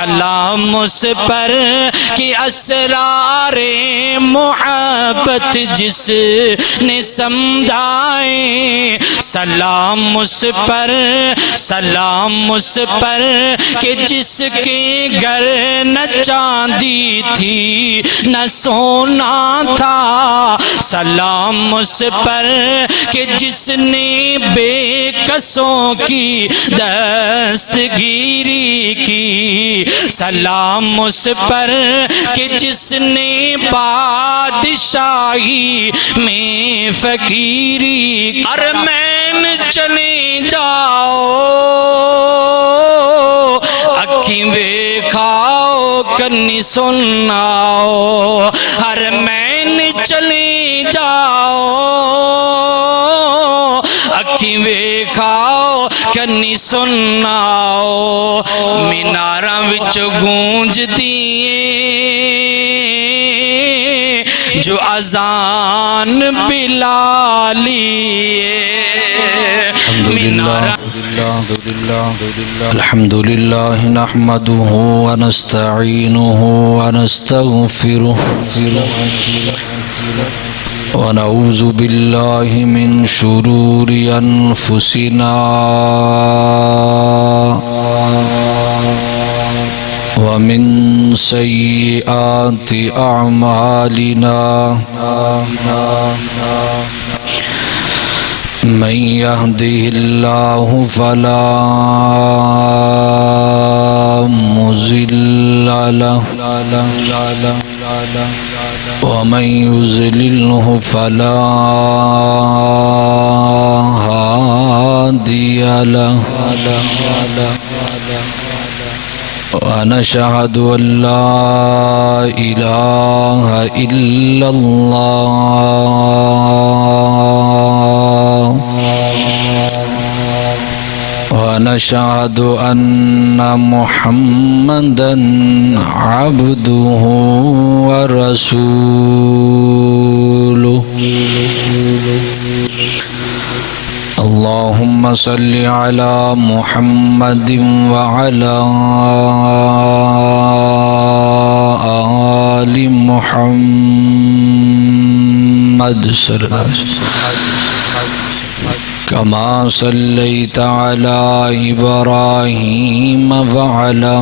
سلام اس پر کہ اسرار محبت جس نے سمجھائے، سلام اس پر کہ جس کے گھر نہ چاندی تھی نہ سونا تھا، سلام اس پر کہ جس نے بے کسوں کی دستگیری کی، سلام اس پر کہ جس نے بادشاہی میں فقیری، ارمین چلے جاؤ اکھیں ویکھاؤ کنی سناؤ، ارمین چلے جاؤ اکھیں ویکھاؤ کنی سناؤ، میناراں وچ گونج دیئے جو اذان بلالی الحمدللہ نحمده ونستعینه ونستغفره ونعوذ باللہ من شرور انفسنا ومن سیئات اعمالنا، من يهده الله فلا مضل له ومن يضلله فلا هادي له، ونشهد أن لا إله إلا الله، ونشهد أن محمدًا عبده ورسوله. اللهم صل على محمد وعلى آل محمد كما صليت على إبراهيم وعلى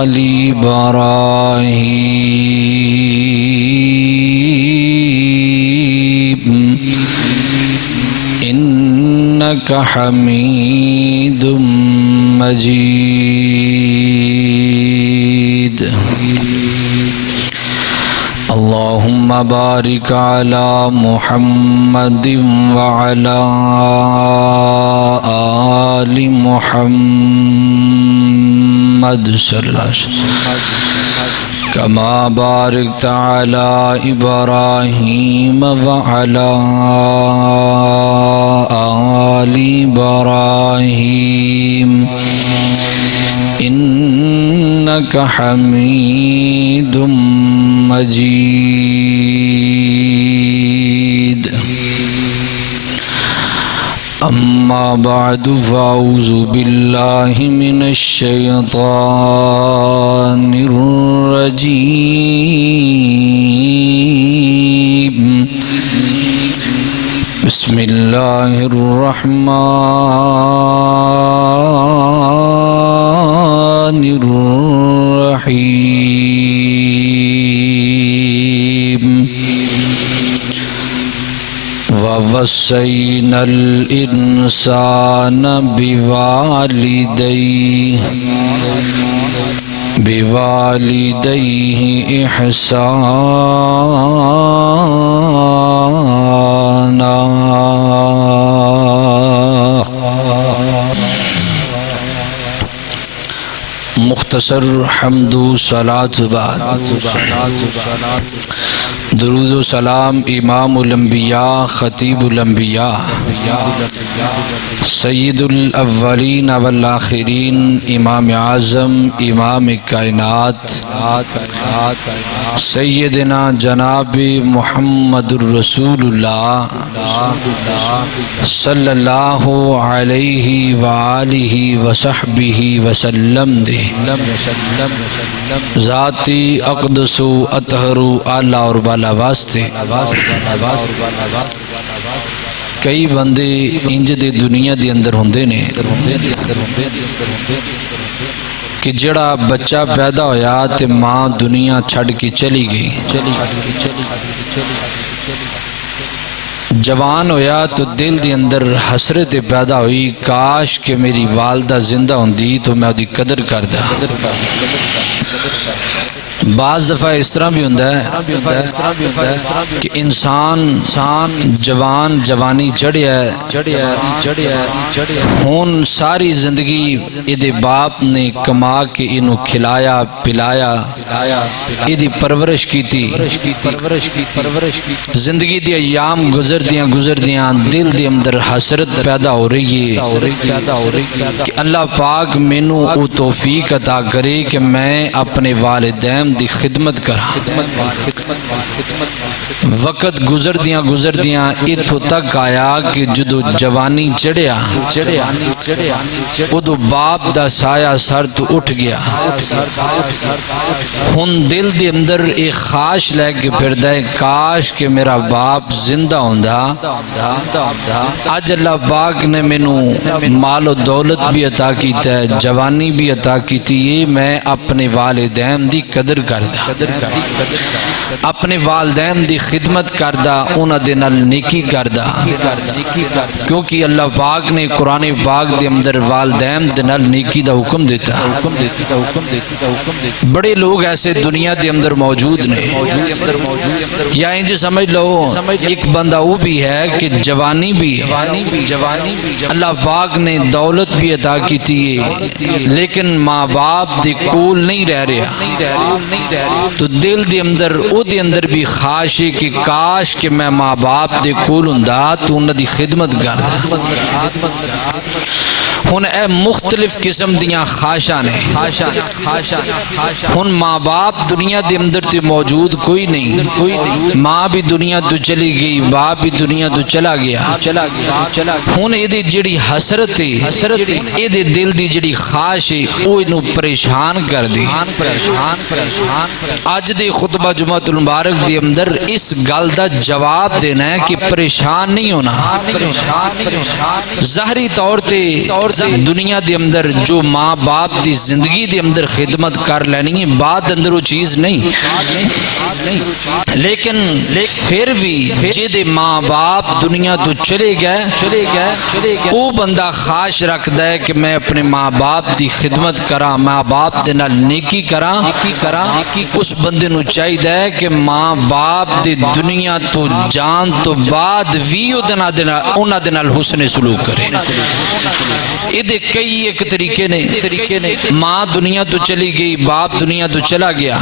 آل إبراهيم إنك حميد مجيد. اللهم بارك على محمد وعلى آل محمد كما باركت على إبراهيم وعلى آل إبراهيم إنك حميد مجيد. أما بعد فأعوذ بالله من الشيطان الرجيم. بسم الله الرحمن الرحيم. ووصينا الإنسان بوالديه إحسانا. مختصر حمد و صلاة بعد. درود و سلام امام الانبیاء خطیب الانبیاء سید الاولین والآخرین امام اعظم امام کائنات سیدنا جناب محمد الرسول اللہ صلی اللہ علیہ وآلہ وصحبہ وسلم دے ذاتی اقدس و اطہر و اعلیٰ اور بالا واسطے کئی بندے انج دے دنیا دے اندر ہوندے نے کہ جڑا بچہ پیدا ہویا تے ماں دنیا چھڑ کے چلی گئی، جوان ہویا تو دل دے اندر حسرت پیدا ہوئی کاش کہ میری والدہ زندہ ہوندی تو میں دی قدر کردا۔ بعض دفعہ اس طرح بھی ہوندہ ہے کہ انسان جوان جوانی چڑھیا ہے، ہون ساری زندگی ایدے باپ نے کما کے انہوں کھلایا پلایا، ایدی پرورش کی تھی، زندگی دی ایام گزر دیاں دل دے اندر حسرت پیدا ہو رہی ہے کہ اللہ پاک مینوں او توفیق عطا کرے کہ میں اپنے والدین دی خدمت کرا۔ وقت گزر دیاں اتھو تک آیا کہ جدو جوانی چڑھیا ادو باپ دا سایہ سر تو اٹھ گیا، ہن دل دے اندر ایک خواہش لے کے پھر دے کاش کہ میرا باپ زندہ ہوندہ۔ آج اللہ پاک نے مینوں مال و دولت بھی عطا کیتا ہے، جوانی بھی عطا کیتی ہے، میں اپنے والدین دی قدر کردا، اپنے والدین دی خدمت کردا، انہاں دے نال نیکی کردا، کیونکہ اللہ پاک نے قرآن پاک دے اندر والدین دے نال نیکی دا حکم دیتا۔ بڑے لوگ ایسے دنیا دے اندر موجود نے، یا انج سمجھ لو ایک بندہ وہ بھی ہے کہ جوانی بھی ہے، اللہ پاک نے دولت بھی عطا کیتی ہے لیکن ماں باپ دے کول نہیں رہ رہا، تو دل دے اندر او دے اندر بھی خواہش ہے کہ کاش کہ میں ماں باپ دے کول ہوندا تو انہاں دی خدمت کردا۔ ہن اے مختلف قسم دیاں خواہشاں نے، ہن ماں باپ دنیا دے اندر تے موجود کوئی نہیں، ماں بھی دنیا تو چلی گئی، باپ بھی دنیا تو چلا گیا، ہن اے دے جڑی حسرت ہے، اے دے دل دی جڑی خواہش ہے او انہوں پریشان کر دی۔ آج دے خطبہ جمعۃ المبارک دے اندر اس گل دا جواب دینا ہے کہ پریشان نہیں ہونا۔ ظاہری طور تے دنیا دے اندر جو ماں باپ دی زندگی دے اندر خدمت کر لینی ہے، بعد اندر وہ چیز نہیں، لیکن پھر بھی جے دے ماں باپ دنیا تو چلے گئے وہ بندہ خواہش رکھدا ہے کہ میں اپنے ماں باپ دی خدمت کراں، ماں باپ دے نال نیکی کراں۔ اس بندے نو چاہیے کہ ماں باپ دی دنیا تو جان تو بعد بھی انہاں دے نال حسن سلوک کرے۔ یہ کئی ایک طریقے نے، ماں دنیا تو چلی گئی، باپ دنیا تو چلا گیا،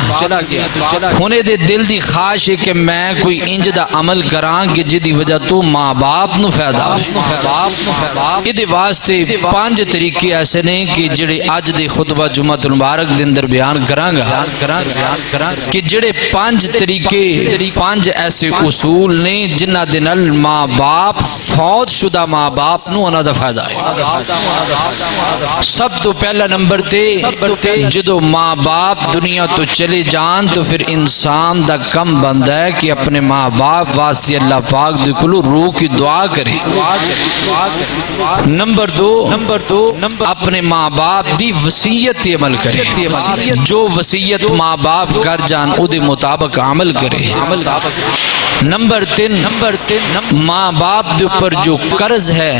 ہونے دے دل دی خواہش ہے کہ میں کوئی انج دا عمل کراں کہ جدی وجہ تو ماں باپ نو فائدہ ہو۔ یہ واسطے 5 طریقے ایسے نے کہ جڑے اج دے خطبہ جمعۃ المبارک دے اندر بیان کراں گا، کہ جڑے 5 طریقے 5 ایسے اصول نے جنہاں دے نال ماں باپ فوت شدہ ماں باپ نو انہاں دا فائدہ ہے۔ سب تو پہلا نمبر تے جدو ماں باپ دنیا تو چلے جان تو پھر انسان دا کم بندہ ہے کہ اپنے ماں باپ واسطے اللہ پاک دے کلو روح کی دعا کرے۔ نمبر 2 اپنے ماں باپ دی وصیت عمل کرے، جو وصیت ماں باپ کر جان او دے مطابق عمل کرے۔ نمبر 3 ماں باپ دے اوپر جو قرض ہے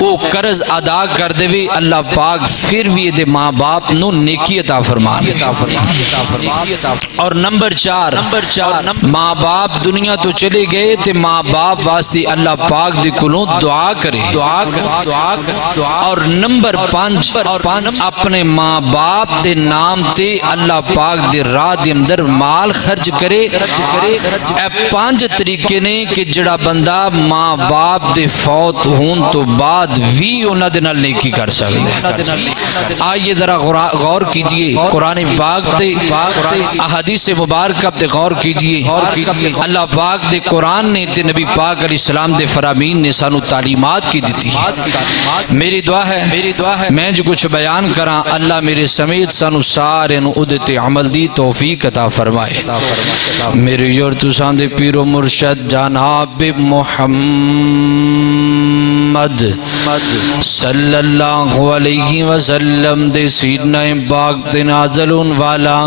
وہ قرض ادا کر دے وی اللہ پاک پھر بھی دے ماں باپ نو نیکی عطا فرمانے اور نمبر 4 ماں باپ دنیا تو چلے گئے تے ماں باپ واسطے اللہ پاک دے کولوں دعا کرے اور نمبر 5 اپنے ماں باپ دے نام تے اللہ پاک دے راہ دے اندر مال خرچ کرے اے 5 طریقے نے کہ جڑا بندہ ماں باپ دے فوت ہون تو بعد بھی انہاں دے نال نیکی کر سکتے آئیے ذرا غور کیجئے قرآن پاک دے احادیث مبارکہ تے غور کیجئے اللہ پاک دے قرآن نے تے نبی پاک علیہ السلام دے فرامین نے سانو تعلیمات کی دیتی میری دعا ہے میں جو کچھ بیان کراں اللہ میرے سمیت سانو سارے نو ادت عمل دی توفیق عطا فرمائے میرے یور تسان دے پیر و مرشد جناب محمد صلی اللہ علیہ وسلم دے سیدنا پاک تے نازلون والا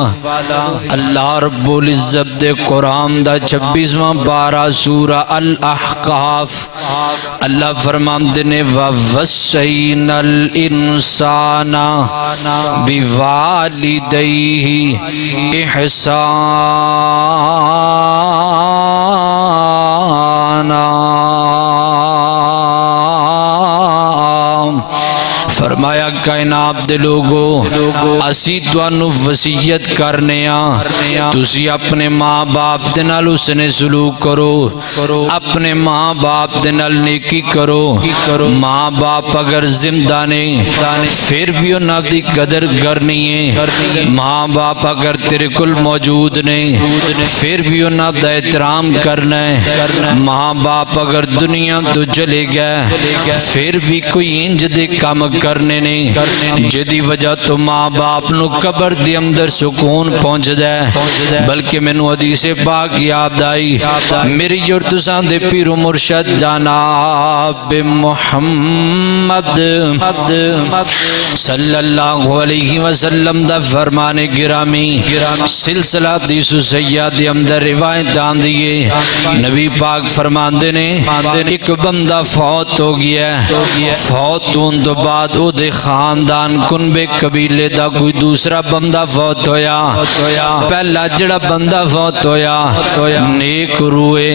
اللہ رب العزت دے قرآن دا 26واں پارہ سورہ الاحقاف اللہ فرماندے نے وَوَصَّيْنَا الْإِنسَانَ بِوَالِدَيْهِ إِحْسَانًا فرمایا کائنات دے لوگو اسی توانو وصیت کرنیا تسی اپنے ماں باپ دے نال حسن سلوک کرو اپنے ماں باپ دے نال نیکی کرو ماں باپ اگر زندہ نے پھر بھی انہاں دی قدر کرنی ہے ماں باپ اگر تیرے کل موجود نے پھر بھی انہاں دا احترام کرنا ہے ماں باپ اگر دنیا تو چلے گئے پھر بھی کوئی انج دے کام کرنے نے جدی وجہ تو ماں باپ نو قبر دی اندر سکون پہنچ دے بلکہ میں نو حدیث پاک یاد آئی میری جور تسان دے پیر و مرشد جناب محمد صلی اللہ علیہ وسلم دا فرمان گرامی سلسلہ حدیث سیاد دی اندر روایت آن دیئے نبی پاک فرمان دے نے ایک بندہ فوت ہو گیا فوت ہون تو بعد او دے خاندان کنبے قبیلے دا کوئی دوسرا بندہ فوت ہویا پہلا جڑا بندہ فوت ہویا نیک روئے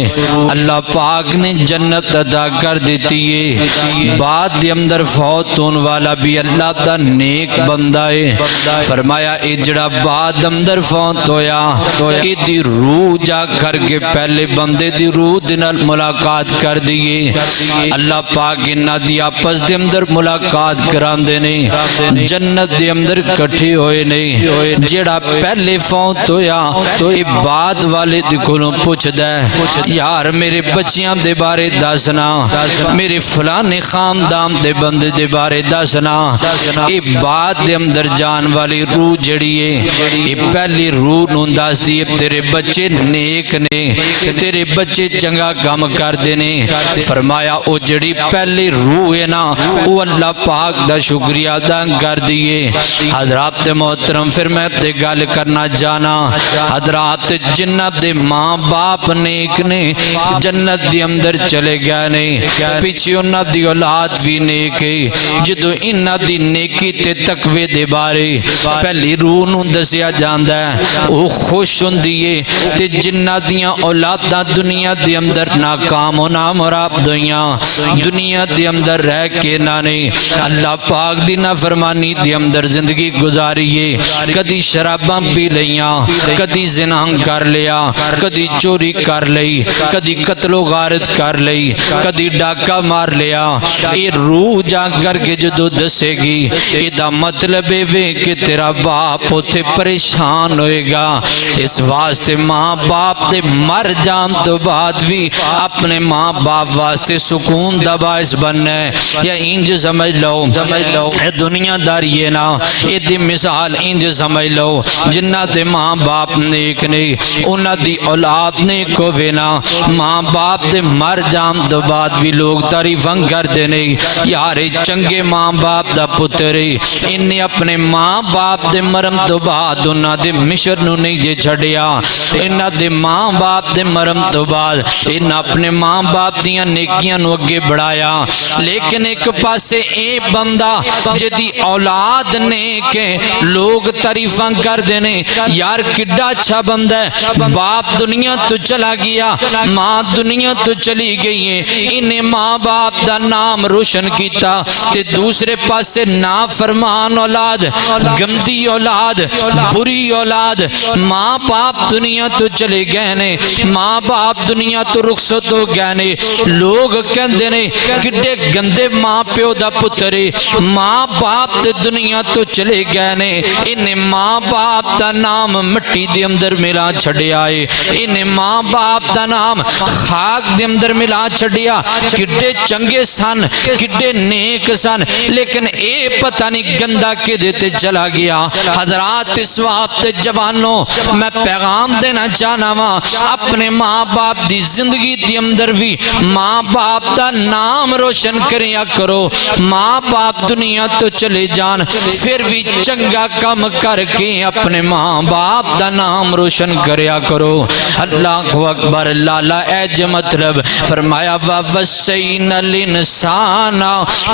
اللہ پاک نے جنت عطا کر دیتی ہے بعد دی اندر فوت ہون والا بھی اللہ دا نیک بندہ ہے فرمایا اے جڑا بعد اندر فوت ہویا اے دی روح جا کر کے پہلے بندے دی روح دنال ملاقات کر دیئے اللہ پاک انہا دی آپس دے اندر ملاقات کران دے نہیں جنت دے اندر کٹھی ہوئے نہیں جیڑا پہلے فوت ہویا اے بعد والے دکھلوں پوچھ دے یار میرے بچیاں دے بارے دسنا میرے فلانے خاندان دے بندے دے بارے دسنا اے بعد دے اندر جان والی روح جڑیے اے پہلی روح نونداز دیئے تیرے بچے نیک نے تیرے بچے چنگا کام کر دینے فرمایا او جڑی پہلی روح ہے نا او اللہ پاک دا شکریہ ادا کر دیئے حضرات محترم پھر میں تے گل کرنا جانا حضرات جنت دے ماں باپ نیک نے جنت دی اندر چلے گئے نے پیچھے انہاں دی اولاد بھی نیک ہے جدو انہاں دی نیکی تے تقوی دے بارے پہلی روح نوں دسیا جاندا ہے او خوش ہوندی ہے تے جنہاں دیاں اولاداں دنیا دے اندر ناکام و نامراد ہوئیاں دنیا دے اندر رہ کے نانے اللہ پاک دی نافرمانی دی اندر زندگی گزاریے کدی شراباں پی لیاں کدی زنا کر لیا کدی چوری کر لئی کدی قتل و غارت کر لئی کدی ڈاکہ مار لیا اے روح جا کر کے جدو دسے گی اے دا مطلب ہے کہ تیرا باپ ہوتے پریشان ہوئے گا اس واسطے ماں باپ دے مر جان تو بعد بھی اپنے ماں باپ واسطے سکون دا باعث بننا ہے یا انج سمجھ لو اے دنیا دار یہ نا اے دی مثال انج سمجھ لو جنہ دے ماں باپ نیک نہیں انہ دی اولاد نیک ہوئے نا ماں باپ دے مر جام دو بعد بھی لوگ تعریفاں کر دے نہیں یارے چنگے ماں باپ دا پتری انہیں اپنے ماں باپ دے مرم تو بعد انہ دے مشر نو نہیں جے چھڑیا انہ دے ماں باپ دے مرم تو بعد انہ اپنے ماں باپ دیاں نیکیاں نو اگے بڑھایا لیکن ایک پاسے اے بندہ جدی اولاد نیکے لوگ تعریفاں کر دینے یار کڈا اچھا بندہ ہے باپ دنیا تو چلا گیا ماں دنیا تو چلی گئی ہے انہیں ماں باپ دا نام روشن کیتا تے دوسرے پاسے نافرمان اولاد گندی اولاد بری اولاد ماں باپ دنیا تو چلے گئے نے ماں باپ دنیا تو رخصت ہو گئے نے لوگ کہندے نے کڈے گندے ماں پیو دا پترے ماں باپ دنیا تو چلے گئے نے انہیں ماں باپ دا نام مٹی دے اندر ملا چھڑیا ہے انہیں ماں باپ دا نام خاک دے اندر ملا چھڑیا کڈے چنگے سن کڈے نیک سن لیکن اے پتہ نہیں گندہ کے دیتے چلا گیا حضرات اس وقت جوانوں میں پیغام دینا چاہنا ہوں اپنے ماں باپ دی زندگی دی اندر بھی ماں باپ دا نام روشن کریا کرو ماں باپ دنیا تو چلے جان پھر بھی چنگا کم کر کے اپنے ماں باپ دا نام روشن کریا کرو اللہ اکبر لالا ایج مطلب فرمایا وَوَسَّيْنَا الْإِنسَانَ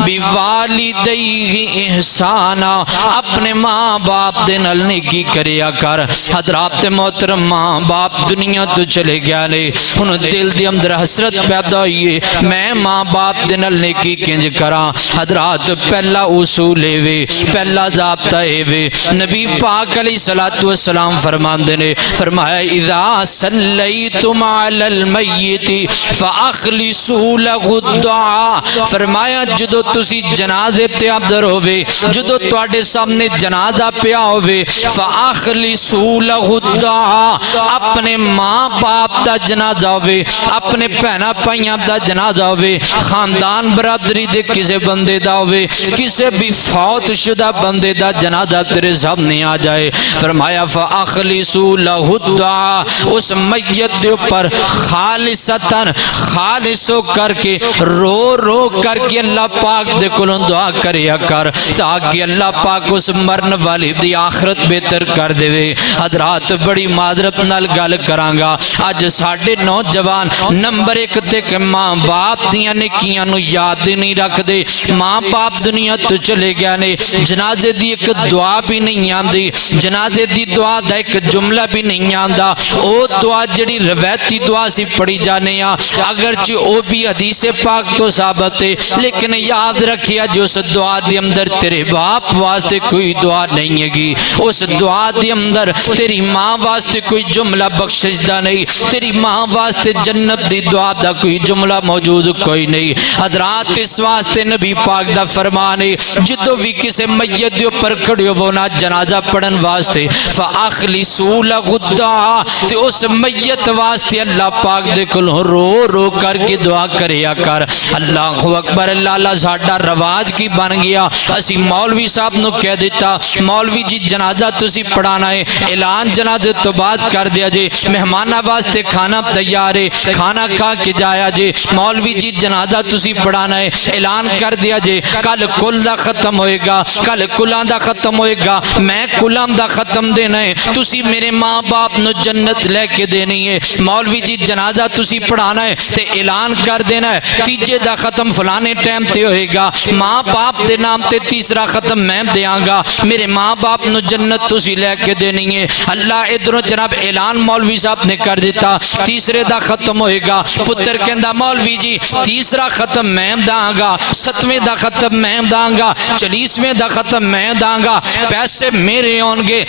بِوَالِدَيْهِ احسانا اپنے ماں باپ دے نال نیکی کریا کر حضرات محترم ماں باپ دنیا تو چلے گیا نے انہوں دل دی اندر حسرت پیدا ہوئی میں ماں باپ دے نال نیکی کنج کرا حضرات پہلا اصول ہے پہلا ضابطہ ہے نبی پاک علیہ السلام فرمان دینے فرمایا اذا صلیتم علی المیت فاخلصوا له الدعاء فرمایا جدو تسی جنازے تے حاضر ہوئے جدو تواڈے سامنے جنازہ پیا ہوئے فاخلصوا له الدعاء اپنے ماں باپ دا جنازہ ہوئے اپنے پہنا پائیاں دا جنازہ ہوئے خاندان برادری دے کسے بندے دا ہوئے کسے بھی فوت شدہ بندے دا جنازہ تیرے سامنے آ جائے فرمایا فاخلصوا له الدعاء اس میت دے اوپر خالصتاً خالص ہو کر کے رو رو کر کے اللہ پاک دے کلوں دعا کریا کر تاکہ اللہ پاک اس مرن والی دی آخرت بہتر کر دے حضرات بڑی معذرت نال گل کرانگا آج ساڑھے نوجوان نمبر ایک تے کہ ماں باپ دیاں نیکیاں نو یاد نہیں رکھ دے ماں باپ دنیا تو چلے گیا نے جنازے دی ایک دعا بھی نہیں آندی جنازے دی دعا دا ایک جملہ بھی نہیں آندا او دعا جڑی روایتی دعا سی پڑھی جانے اگرچہ او بھی حدیث پاک تو ثابت ہے لیکن یاد رکھیا جو اس دعا دی اندر تیرے باپ واسطے کوئی دعا نہیں ہے گی اس دعا دی اندر تیری ماں واسطے کوئی جملہ بخشش دا نہیں تیری ماں واسطے جنت دی دعا دا کوئی جملہ موجود کوئی نہیں حضرات اس واسطے نبی پاک دا فرمان ہے جدو بھی کسے میت دیو پر کھڑیو وہ نہ جنازہ پڑھن واسطے فاخلصوا له الدعاء تے اس میت واسطے اللہ پاک دے کل رو رو کر کے دعا کریا کر اللہ اکبر اللہ ساڈا رواج کی بن گیا اسی مولوی صاحب نو کہہ دیتا مولوی جی جنازہ تسی پڑھانا ہے اعلان جنازے تو بعد کر دیا جے مہمانہ واسطے کھانا تیار ہے کھانا کھا کے جایا جے مولوی جی جنازہ تسی پڑھانا ہے اعلان کر دیا جے کل کل دا ختم ہوئے گا کل کلان دا ختم ہوئے گا میں کلام دا ختم دینا ہے تسی میرے ماں باپ نو جنت لے کے دینی ہے مولوی جی جنازہ تسی پڑھانا ہے تے اعلان کر دینا ہے تیجے دا ختم فلانے ٹائم تے ہوئے گا ماں باپ دے نام تے تیسرا ختم میں دیاں گا میرے ماں باپ نو جنت تسی لے کے دینی ہے اللہ ادھروں جناب اعلان مولوی صاحب نے کر دیتا تیسرے دا ختم ہوئے گا پتر کہندا مولوی جی تیسرا ختم میں داں گا 7ویں دا ختم میں داں گا 40ویں دا ختم میں داں گا پیسے میرے ہون گے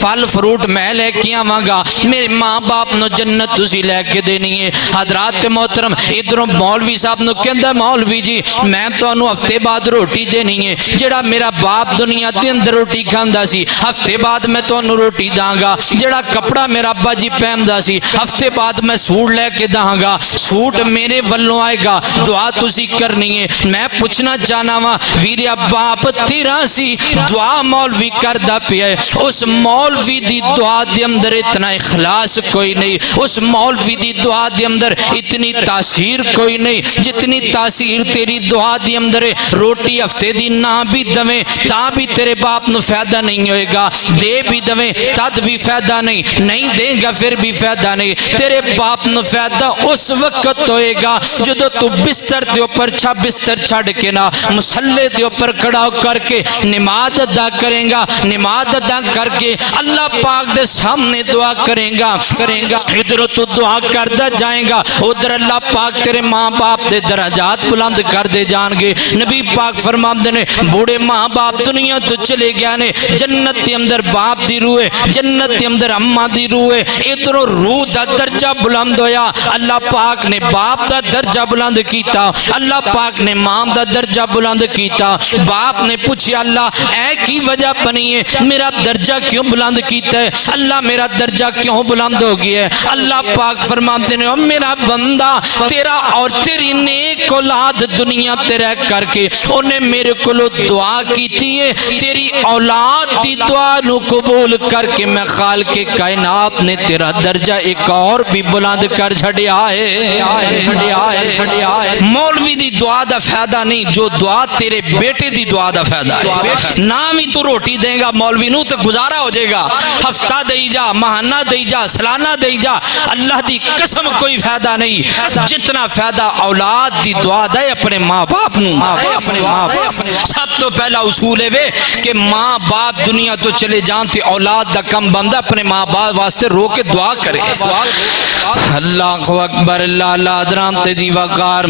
پھل فروٹ میں لے کے آواں گا میرے ماں باپ نو جنت تسی لے کے دینی ہے حضرات محترم ادھروں مولوی صاحب نو کہندا مولوی جی میں تانوں ہفتے بعد روٹی دینی ہے جڑا میرا باپ دنیا دے اندر روٹی کھاندا سی ہفتے بعد میں تانوں روٹی داں گا جڑا کپڑا میرا ابا جی پہندا سی ہفتے بعد میں سوٹ لے کے داں گا سوٹ میرے ولوں آئے گا دعا تسی کرنی ہے میں پوچھنا چاہنا وا ویریا باپ تیرا سی دعا مولوی کردہ پیا ہے، اس مولوی دی دعا دے اندر اتنا اخلاص کوئی نہیں، اس مولوی دی دعا دے اندر اتنی تاثیر کوئی نہیں جتنی تاثیر تیری دعا دے اندر ہے۔ روٹی ہفتے دی نہ بھی دویں تا بھی تیرے باپ نو فائدہ نہیں ہوئے گا، دے بھی دویں تد بھی فائدہ نہیں دیں گا پھر بھی فائدہ نہیں، تیرے باپ نو فائدہ اس وقت ہوئے گا جدو تو بستر دے اوپر بستر چھڑ کے نا مسلے دے اوپر کھڑا کر کے نماز ادا کریں گا، نماز ادا کر کے اللہ پاک دے سامنے دعا کریں گا، ادھر تو دعا کردہ جائیں گا، ادھر اللہ پاک تیرے ماں باپ دے درجات بلند کر دے جان گے۔ نبی پاک فرماندے نے بوڑے ماں باپ دنیا تو چلے گیا نے، جنت دے اندر باپ دی روح ہے، جنت دے اندر اماں دی روح ہے، ادھروں روح دا درجہ بلند ہویا، اللہ پاک نے باپ دا درجہ بلند کیتا، اللہ پاک نے ماں دا درجہ بلند کیتا۔ باپ نے پوچھا اللہ اے کی وجہ بنی ہے، میرا درجہ کیوں بلند کیتا ہے؟ اللہ میرا درجہ کیوں بلند ہو گیا ہے؟ اللہ پاک فرماتے ہیں میرا بندہ تیرا اور تیری نیک اولاد دنیا تے رہ کر کے انہیں میرے کو دعا کیتی ہے، تیری اولاد دی دعا نو قبول کر کے میں خالق کائنات نے تیرا درجہ ایک اور بھی بلند کر چھڑیا ہے۔ مولوی دی دعا دا فائدہ نہیں، جو دعا تیرے بیٹے دی دعا دا فائدہ ہے۔ نام ہی تو روٹی دیں گا مولوی نو تو گزارا ہو جائے گا، ہفتہ دے جا، ماہانہ دے جا، سالانہ دے جا، اللہ دی قسم کوئی فائدہ نہیں جتنا فائدہ اولاد دی دعا دے اپنے ماں باپ نو۔ سب تو پہلا اصول ہے کہ ماں باپ دنیا تو چلے جان تے اولاد دا کم بندہ اپنے ماں باپ واسطے رو کے دعا کرے۔ اللہ اکبر، اللہ ادرام تیزی وقار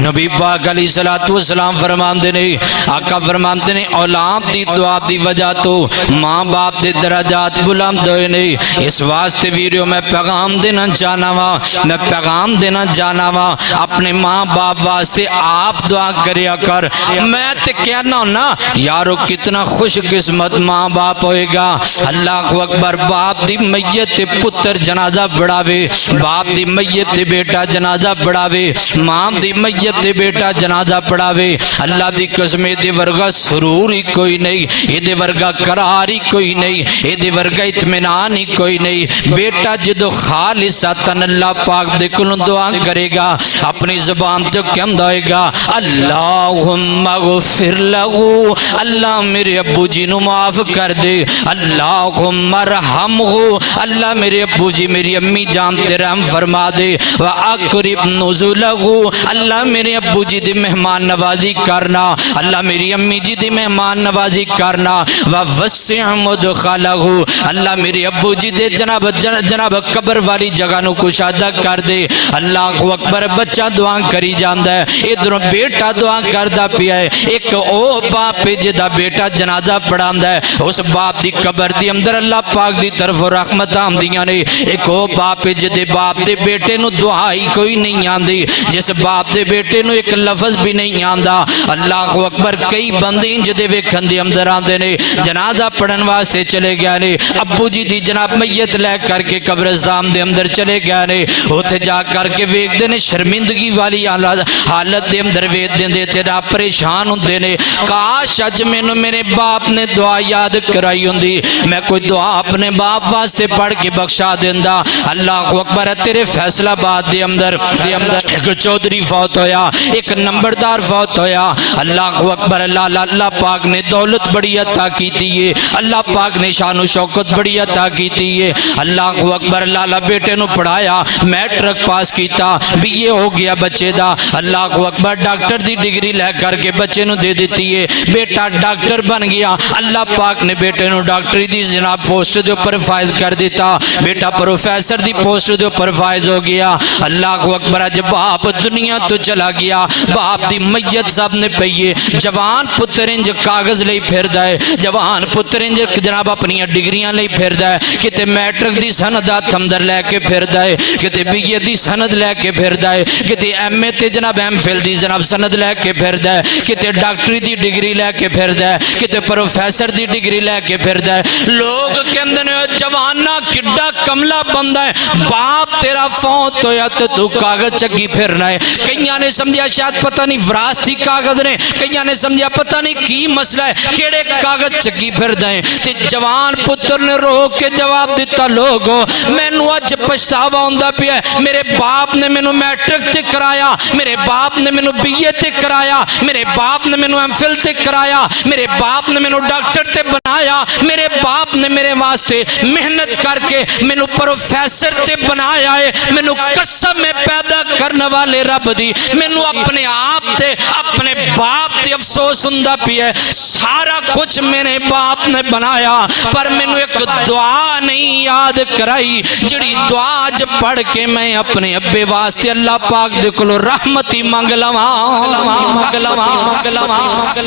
نبی پاک علیہ السلام فرماندے نے، آقا فرماندے نے اولاد دی دعا دی وجہ تو ماں باپ دے درجات بلند ہوئے نہیں۔ اس واسطے ویڈیو میں پیغام دینا چاہنا وا، میں پیغام دینا چاہنا وا اپنے ماں باپ واسطے آپ دعا کریا کر۔ میں تے کہنا ہونا یارو کتنا خوش قسمت ماں باپ ہوئے گا۔ اللہ اکبر، باپ دی میت تے پتر جنازہ بڑھاوے، باپ دی میت تے بیٹا جنازہ بڑھاوے، ماں دی میت تے بیٹا جنازہ پڑھاوے۔ اللہ دی قسم دے ورگا سرور ہی کوئی نہیں، یہ دے ورگا قرار ہی کوئی نہیں، یہ دے ورگا اطمینان ہی کوئی نہیں۔ بیٹا جدو خالصتاً اللہ پاک دے کلوں دعا کرے گا اپنی زبان تو کم دائے گا اللہم اغفر لہو، اللہ میرے ابو جی نو معاف کر دے، اللہم ارحمہو، اللہ میرے ابو جی میری امی جان تے رحم فرما دے، وَأَقْرِبْ نُزُلَهُ، اللہ میرے ابو جی دی مہمان نوازی کرنا، اللہ میری امی جی دی مہمان نوازی کرنا، وَوَسِّعْ مُدْخَلَهُ، اللہ میرے ابو جی دے جناب قبر والی جگہ نو کشادہ کر دے۔ اللہ اکبر، بچہ دعا کری جاندہ ہے، ادھروں بیٹا دعا کردہ پیا ہے، ایک او باپ جدہ بیٹا جنازہ پڑھاندہ ہے، اس باپ دی قبر دی اندر اللہ پاک دی طرف رحمت آمدیاں نے، ایک او باپ جدے باپ دے بیٹے نو دعائی کوئی نہیں آندی، جس باپ دے بیٹے نو ایک لفظ بھی نہیں آندہ۔ اللہ اکبر، کئی بندیں جدے ویکھن دی اندر آندے نے، جنازہ پڑھن واسطے چلے گیا نے، ابو جی دی جناب میت لے کر کے قبرستان دے اندر چلے گیا نے، ہوتے جا کر کے ویکھ دے نے شرمندگی والی حالت دے اندر ویکھ دے دے تیرا پریشان ہوندے نے، کاش اج مینوں میرے باپ نے دعا یاد کرائی ہوندی، میں کوئی دعا اپنے باپ واسطے پڑھ کے بخشا دیندا۔ اللہ اکبر، تیرے فیصلہ باد دے اندر ایک چودھری فوت ہویا، ایک نمبردار فوت ہویا۔ اللہ اکبر، اللہ پاک نے دولت بڑی عطا کیتی ہے، اللہ پاک نے شان و شوکت بڑی عطا کیتی ہے۔ اللہ اکبر، اللہ بیٹے نو پڑھایا، میٹرک پاس کیتا، بی اے ہو گیا بچے دا۔ اللہ اکبر، ڈاکٹر دی ڈگری لے کر کے بچے نو دے دیتی ہے، بیٹا ڈاکٹر بن گیا۔ اللہ پاک نے بیٹے نو ڈاکٹری دی جناب پوسٹ دے اوپر فائز کر دیتا، بیٹا پروفیسر دی پوسٹ دے اوپر فائز ہو گیا۔ اللہ اکبر، جب باپ دنیا تو چلا گیا، باپ دی میت سب نے پئیے، جوان پتر انج کاغذ لئی پھر دائے، جوان پتر انج جناب اپنی ڈگریاں لئی پھر دائے، کتے میٹرک دی سند تھمدر لے کے پھر دائے، کتے بی اے دی سند لے کے پھر دائے، کتے ایم اے تے جناب ایم فل دی جناب سند لے کے پھر دائے، کتے ڈاکٹری دی ڈگری لے کے پھر دائے، کتے پروفیسر دی ڈگری لے کے پھر دائے۔ لوگ کہندے نے جوانا کڈا کملا بندہ ہے، باپ تیرا فوت ہویا تو تو کاغذ چکی پھرنا ہے. کئیاں نے سمجھا شاید پتہ نہیں وراثتی کاغذ نے, کئیاں نے سمجھا پتہ نہیں کی مسئلہ ہے, کیڑے کاغذ چکی پھر دیں. تے جوان پتر نے رو کے جواب دیتا, لوگو مینوں اج پچھتاوا ہوندا پیا ہے, میرے باپ نے مینوں میٹرک تے کرایا, میرے باپ نے مینوں بی اے تے کرایا, میرے باپ نے مینوں ایم فل تے کرایا, میرے باپ نے مینوں ڈاکٹر تے بنایا, میرے باپ نے میرے واسطے محنت کر کے مینوں پروفیسر تے بنایا ہے. مینوں قسم میں پیدا کرنے والے رب دی مینوں اپنے آپ تے اپنے باپ تے افسوس ہوندا پیا ہے. سارا کچھ میرے باپ نے بنایا پر مینوں ایک دعا نہیں یاد کرائی, جڑی دعا اج پڑھ کے میں اپنے ابے واسطے اللہ پاک دے کولوں رحمتی منگ لواں.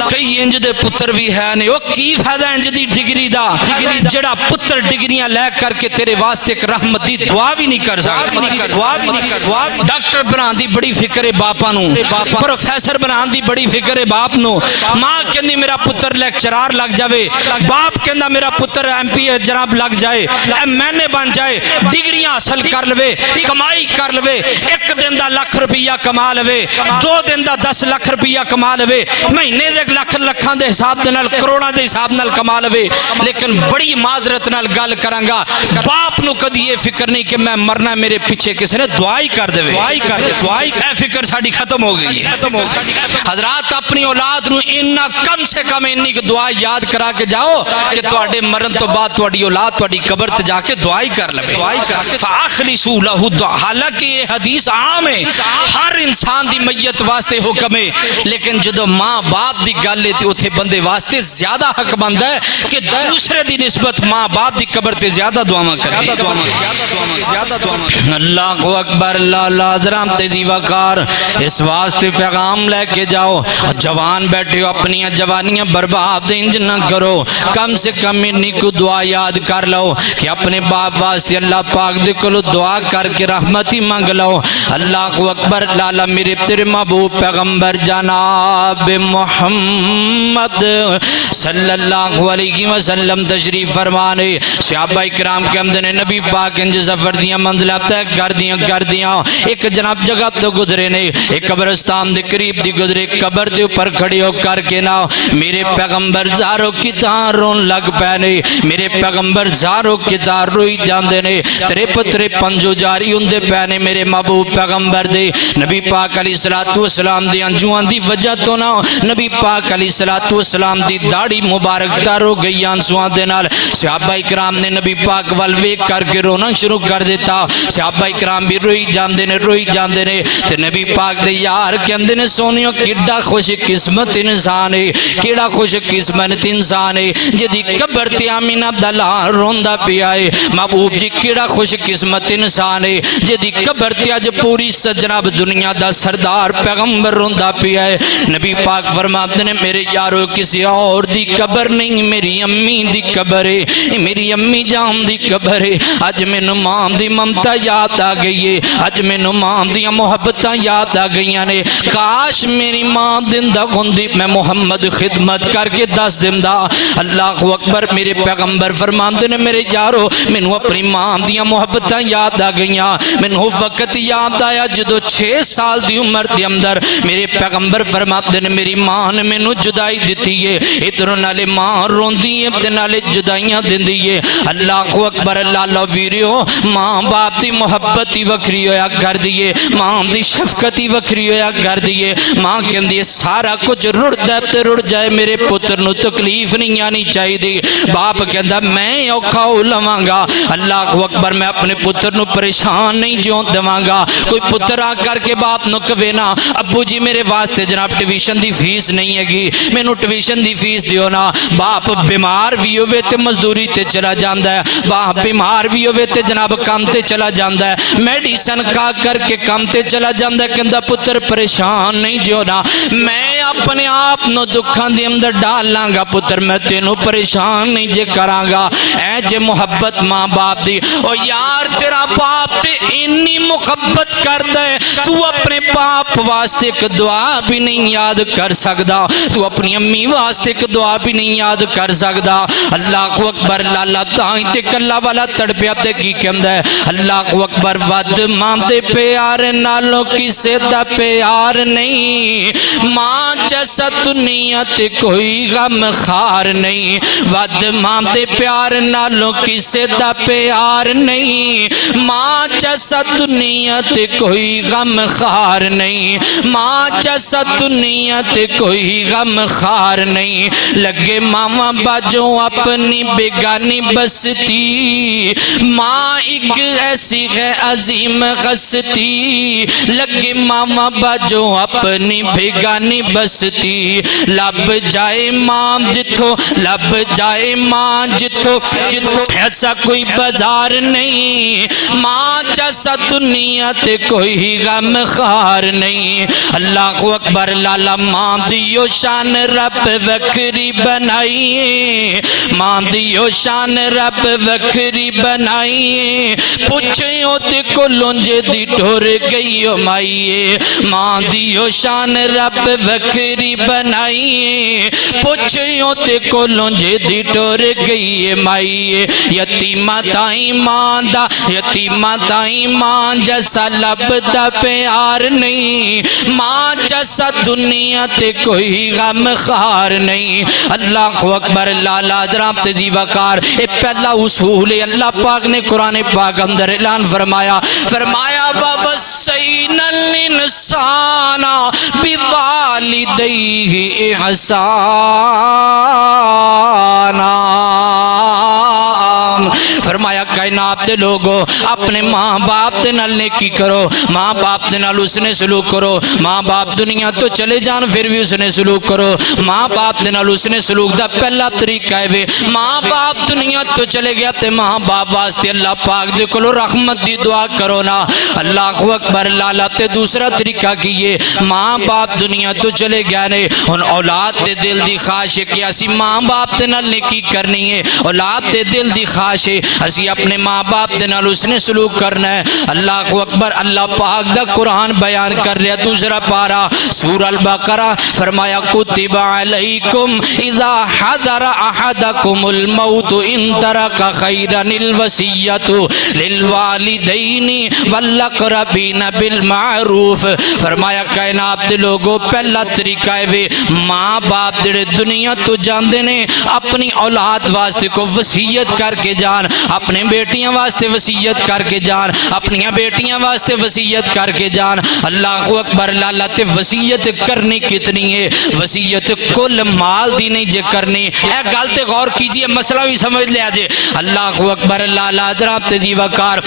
کئی انج دے پتر بھی ہے نے, او کی فائدہ انج دی ڈگری دا جڑا پتر ڈگریاں لے کر کے تیرے واسطے ایک رحمت دی دعا بھی نہیں کر سکتا. ڈاکٹر بنان دی بڑی فکر ہے باپاں نو, پروفیسر بنان دی بڑی فکر ہے باپ نو. ماں کہندی میرا پتر لیکچرار لگ جاوے, باپ کہندا میرا پتر ایم پی جناب لگ جائے, ایم این اے بن جائے, ڈگریاں حاصل کر لوے, کمائی کر لوے, ایک دن دا لاکھ روپیہ کما لوے, 2 دن دا 10 لاکھ روپیہ کما لوے, مہینے دے لاکھاں دے حساب دے نال کروڑاں دے حساب نال کما لوے. لیکن بڑی معذرت نال گل کراں گا, باپ نو کدی یہ فکر نہیں کہ میں مرنا میرے پیچھے کسی نے دعا ہی کر دے. اے فکر ساڈی ختم ہو گئی ہے. حضرات اپنی اولاد نو انہا کم سے کم انی کی دعا یاد کرا کے جاؤ کہ تواڈے مرن تو بعد تواڈی اولاد تواڈی قبر تے جا کے دعائی کر لے. فاخلصوا لہ دعا, حالانکہ یہ حدیث عام ہے, ہر انسان دی میت واسطے حکم ہے, لیکن جدو ماں باپ دی گل ہے تے اوتھے بندے واسطے زیادہ حق بندا ہے کہ دوسرے دی نسبت ماں باپ دی قبر تے زیادہ دعاواں کرے. اللہ اکبر, اللہ حضرام تیزی وقار. اس واسطے پیغام لے کے جاؤ, جوان بیٹھے ہو اپنی جوانیاں برباد انج نہ کرو, کم سے کم انی کو دعا یاد کر لو کہ اپنے باپ واسطے اللہ پاک دے کولو دعا کر کے رحمتی مانگ لو. اللہ اکبر. لالا میرے تیرے محبوب پیغمبر جناب محمد صلی اللہ علیہ وسلم تشریف فرمانے. صحابہ کرام کے حمد نے نبی پاک انج سفر دیاں منزلیں طے کر دیاں, ایک جناب جگہ تو گزرے نے, ایک قبرستان دے قریب دی گزرے, قبر دے اوپر کھڑے ہو کر کے نا میرے پیغمبر زارو کی تاں رون لگ پینے, میرے پیغمبر زارو کی تاں روئی جاندے نے, ترے پنجو جاری ہوندے پینے میرے محبوب پیغمبر دے. نبی پاک علیہ السلام دی انجوان دی وجہ تو نا نبی پاک علیہ السلام دی داڑھی مبارک تار ہو گئی آنسوان دے نال. صحابہ اکرام نے نبی پاک والویک کر کے رونا شروع کر دیتا. صحابہ اکرام بھی روئی جاندے نے تے نبی پاک دے یار کہندے نے سونیو کیڑا خوش قسمت انسان ہے, کیڑا خوش قسمت انسان ہے جدی قبر تے آمین عبداللہ روندا پیا ہے. محبوب جی کیڑا خوش قسمت انسان ہے جدی قبر تے اج پوری جناب دنیا دا سردار پیغمبر روندا پیا ہے. نبی پاک فرماتے نے میرے یارو کسی اور دی قبر نہیں, میری امی دی قبر ہے, میری امی جان دی قبر ہے. اج مینوں ماں دی ممتا یاد آ گئی ہے, اج مینوں ماں دیاں محبتاں یاد آ گئیاں نے. کاش میری ماں زندہ ہوندی میں محمد خدمت کر کے دس دیندا. اللہ اکبر. میرے پیغمبر فرماندے نے میرے یارو مینوں اپنی ماں دیاں محبتاں یاد آ گئیاں. مینوں وقت یاد آیا جدو 6 سال دی عمر دے اندر میرے پیغمبر فرماتے نے میری ماں نے مینوں جدائی دتی ہے, ادھر نالے ماں روندی ہے تے نالے جدائیاں دیندی ہے. اللہ اکبر. اللہ ویریو ماں باپ دی محبت ہی وکھری ہویا کر دیے, ماں دی شفقت ہی وکھری ہویا کر دیے. ماں کہندی ہے سارا کچھ رڑ دے تے رڑ جائے, میرے پتر نو تکلیف نہیں آنی چاہیے. باپ کہندا میں اوکھا ہو لواں گا. اللہ اکبر. میں اپنے پتر نو پریشان نہیں جیون دیواں گا. کوئی پتر آ کر کے باپ نو کہے نا ابو جی میرے واسطے جناب ٹیوشن دی فیس نہیں ہے گی, مینوں ٹیوشن دی فیس دیو نا. باپ بیمار بھی ہوئے تے مزدوری تے چلا جاندا ہے, باپ بیمار بھی ہوئے تے جناب کام تے چلا جاندا ہے, میڈیسن کھا کر کے کام تے چلا جاندا ہے. کہندا پتر پریشان نہیں جو نا, میں اپنے آپ نو دکھاں دے اندر ڈال چلاں گا پتر میں تینوں پریشان نہیں جے کراں گا اے جے محبت ماں باپ دی او یار تیرا باپ تے انی محبت کرتا ہے تو اپنے باپ واسطے ایک دعا بھی نہیں یاد کر سکدا تو اپنی امی واسطے ایک دعا بھی نہیں یاد کر سکدا اللہ اکبر لالا تائیں تے کلا والا تڑپیا تے کی کہندا ہے اللہ اکبر ود ماں دے پیار نالوں کسے دا پیار نہیں ماں جیسا دنیا تے کوئی غم خار نہیں ود ماں دے پیار نالوں کسے دا پیار نہیں ماں جیسا دنیا تے کوئی غم خار نہیں ماں جیسا دنیا تے کوئی غم خار نہیں لگے ماما باجوں اپنی بیگانی بستی ماں ایک ایسی ہے عظیم غستی لگے ماما باجوں اپنی بیگانی بستی لب جائے ماں جتھو لب جائے ماں جتھو ایسا کوئی بازار نہیں ماں جیسا دنیا تے کوئی غم خار نہیں اللہ اکبر لالا ماں دیو شان رب وکری بنائی ماں دیو شان رب وکری بنائی پوچھیں تے کولوں جے دی ٹور گئی مائیے ماں دیو شان رب وکری بنائی پوچھیں تے کولوں جے دی ٹور گئی مائیے یتیمہ تائیں ماں دا یتیمہ تائیں ماں جیسا لب دا پیار نہیں ماں جیسا دنیا تے کوئی غم خار نہیں اللہ اکبر لالا درام تجی وقار اے پہلا اصول اللہ پاک نے قرآن پاک اندر اعلان فرمایا وَوَصَّيْنَا الْإِنسَانَ بِوَالِدَيْهِ إِحْسَانًا فرمایا کائنات دے لوگو اپنے ماں باپ دے نال نیکی کرو ماں باپ دے نال اس نے سلوک کرو ماں باپ دنیا تو چلے جان پھر بھی اس نے سلوک کرو ماں باپ دے نال اس نے سلوک دا پہلا طریقہ ہے ماں باپ دنیا تو چلے گیا تے ماں باپ واسطے اللہ پاک دے کلو رحمت دی دعا کرو نا اللہ اکبر لالا تے دوسرا طریقہ کیے ماں باپ دنیا تو چلے گیا نے ان اولاد دے دل دی خواہش ہے کہ اسی ماں باپ دے نال نیکی کرنی ہے اولاد دے دل دی خواہش ہے اسی اپنے ماں باپ دے نال اس نے سلوک کرنا ہے اللہ اکبر اللہ پاک دا قرآن بیان کر رہا دوسرا پارا سورہ البقرہ فرمایا کتب علیکم اذا حضر احدکم الموت ان ترک خیرا الوصیۃ للوالدین والاقربین بالمعروف فرمایا کائنات دے لوگوں پہلا طریقہ ہے ماں باپ جڑے دنیا تو جاندے نے اپنی اولاد واسطے کو وصیت کر کے جان اپنے بیٹیاں واسطے وصیت کر کے جان اپنیاں بیٹیاں واسطے وصیت کر کے جان اللہ اکبر لالا تے وصیت کرنی کتنی ہے وصیت کل مال دی نہیں جے کرنی اے گل تے غور کیجئے مسئلہ بھی سمجھ لیا جے اللہ اکبر لالا دراب تے جی وقار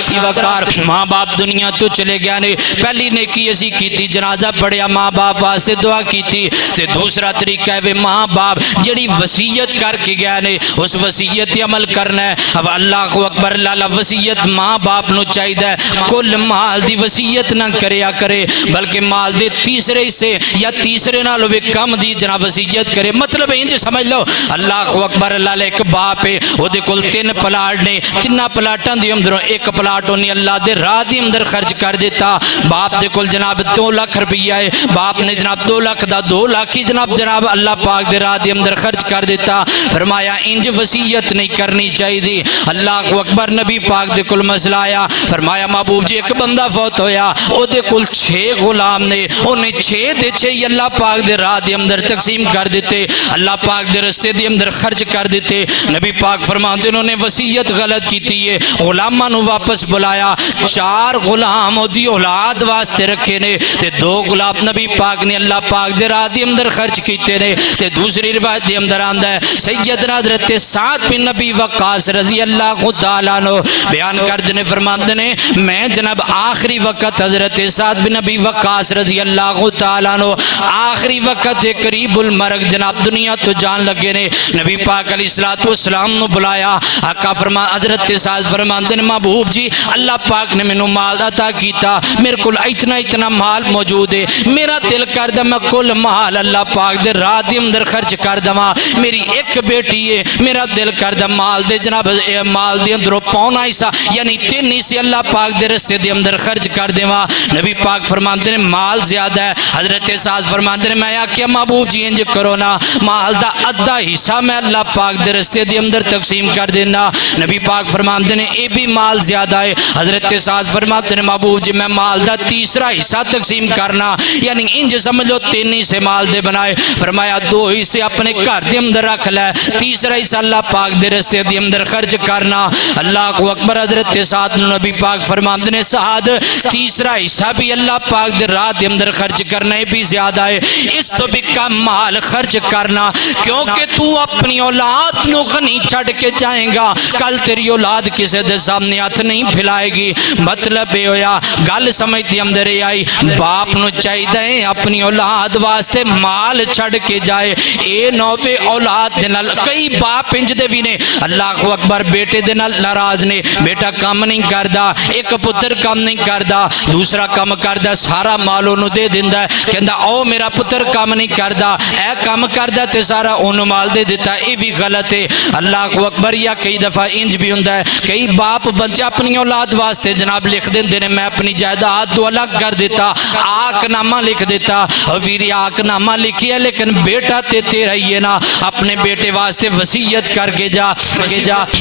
ماں باپ دنیا تو چلے گیا نے پہلی نیکی اسی کیتی جنازہ پڑھیا ماں باپ واسطے دعا کیتی تے دوسرا طریقہ ہے ماں باپ جڑی وصیت کر کے گیا نے اس وصیت عمل کرنا ہے اب اللہ اکبر لالا وصیت ماں باپ نو چاہیے کل مال دی وصیت نہ کریا کرے بلکہ مال دے تیسرے سے یا تیسرے نالو بھی کم دی جناب وصیت کرے مطلب انج سمجھ لو اللہ اکبر لالا ایک باپ ہے وہ دے کل 3 پلاٹ نے 3 پلاٹاں دی اندروں ایک پلاٹ انہیں اللہ دے راہ دی اندر خرچ کر دیتا باپ دے کل جناب 2 لاکھ روپیہ ہے باپ نے جناب 2 لاکھ دا 2 لاکھ کی جناب اللہ پاک دے راہ دی اندر خرچ کر دیتا فرمایا انج وصیت نہیں کرنی چاہیے اللہ اکبر نبی پاک دے کل مسئلہ آیا فرمایا محبوب جی ایک بندہ فوت ہویا او دے کل 6 غلام نے انہیں 6 دے 6 اللہ پاک دے راہ دے اندر تقسیم کر دیتے اللہ پاک دے رسے دے اندر خرچ کر دیتے نبی پاک فرماتے انہوں نے وصیت غلط کی تھی غلامہ نو واپس بلایا 4 غلام او دی اولاد واسطے رکھے نے تے 2 غلام نبی پاک نے اللہ پاک دے راہ دے اندر خرچ کیتے نے تے دوسری روایت دے اندر آندا ہے سیدنا حضرت سعد بن نبی وقاص رضی اللہ تعالیٰ عنہ عنہ بیان کردے نے فرماندے نے میں جناب آخری وقت حضرت سعد بن ابی وقاص رضی اللہ تعالیٰ عنہ آخری وقت قریب المرگ جناب دنیا تو جان لگے نے نبی پاک علیہ السلام نو بلایا آقا فرما حضرت سعد فرماندے نے محبوب جی اللہ پاک نے مینوں مال عطا کیتا میرے کول اتنا مال موجود ہے میرا دل کردا میں کل مال اللہ پاک دے راہ دے اندر خرچ کر دواں میری ایک بیٹی ہے میرا دل کردا مال دے جناب مال دے اندر پونا حصہ یعنی 3 حصے اللہ پاک دے رستے دے اندر خرچ کر دیواں نبی پاک فرماندے نے مال زیادہ ہے حضرت سعد فرماندے نے میں آکھیا محبوب جی انج کرو نا مال دا آدھا حصہ میں اللہ پاک دے رستے دے اندر تقسیم کر دینا نبی پاک فرماندے نے اے بھی مال زیادہ ہے حضرت سعد فرماتے ہیں محبوب جی میں مال دا تیسرا حصہ تقسیم کرنا یعنی انج سمجھ لو 3 حصے مال دے بنائے فرمایا 2 حصے اپنے گھر دے اندر رکھ لے تیسرا حصہ اللہ پاک دے رستے دے اندر خرچ کرنا اللہ کو اکبر حضرت سعد نبی پاک فرماتے ہیں سعد تیسرا حصہ بھی اللہ پاک دے راہ دے اندر خرچ کرنا بھی زیادہ ہے اس تو بھی کم مال خرچ کرنا کیونکہ تو اپنی اولاد نو غنی چھڑ کے جائیں گا کل تیری اولاد کسے دے سامنے ہاتھ نہیں پھلائے گی مطلب یہ ہویا گل سمجھ دی اندر آئی باپ نو چاہیے اپنی اولاد واسطے مال چھڑ کے جائے اے نوے اولاد دے نال کئی باپ انج دے بھی نے اللہ کو اکبر بیٹے دے نال ناراض نے بیٹا کام نہیں کردا ایک پتر کام نہیں کردا دوسرا کام کردا سارا مال انہوں دے دیندا ہے کہندا او میرا پتر کام نہیں کردا اے کام کردا تے سارا انہوں مال دے دیتا اے بھی غلط ہے اللہ کو اکبر یا کئی دفعہ انج بھی ہوندا ہے کئی باپ بچے اپنی اولاد واسطے جناب لکھ دیندے نے میں اپنی جائیداد تو الگ کر دیتا آق نامہ لکھ دیتا ویری آق نامہ لکھی ہے لیکن بیٹا تے تیرا ہی ہے نا اپنے بیٹے واسطے وصیت کر کے جا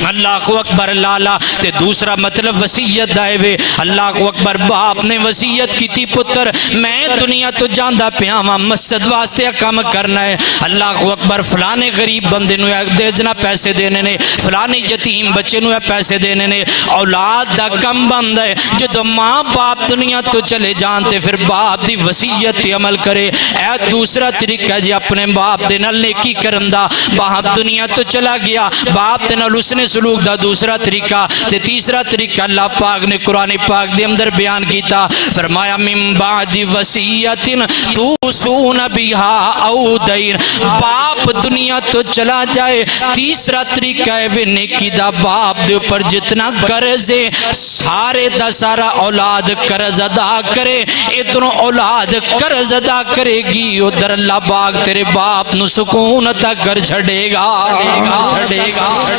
اللہ کو اکبر لالا تے دوسرا مطلب وصیت دائے وے اللہ کو اکبر باپ نے وصیت کی تھی پتر میں دنیا تو جاندہ پیاما مسجد واسطے کام کرنا ہے اللہ کو اکبر فلانے غریب بندے نو دے جنا پیسے دینے نے فلانے یتیم بچے نو پیسے دینے نے اولاد دا کم بند ہے جدو ماں باپ دنیا تو چلے جانتے پھر باپ دی وصیت تے عمل کرے اے دوسرا طریقہ جی اپنے باپ دے نال نیکی کرن دا باپ دنیا تو چلا گیا باپ دے نال اس نے سلوک دا دوسرا طریقہ تے تیسرا طریقہ اللہ پاک نے قرآن پاک دے اندر بیان کیتا فرمایا من بعد وصیت توصون بها او دین باپ دنیا تو چلا جائے تیسرا طریقہ ہے نیکی دا باپ دے اوپر جتنا قرض ہے سارے دا سارا اولاد قرض ادا کرے ادھروں اولاد قرض ادا کرے گی ادھر اللہ پاک تیرے باپ نو سکون عطا کر چھڑے گا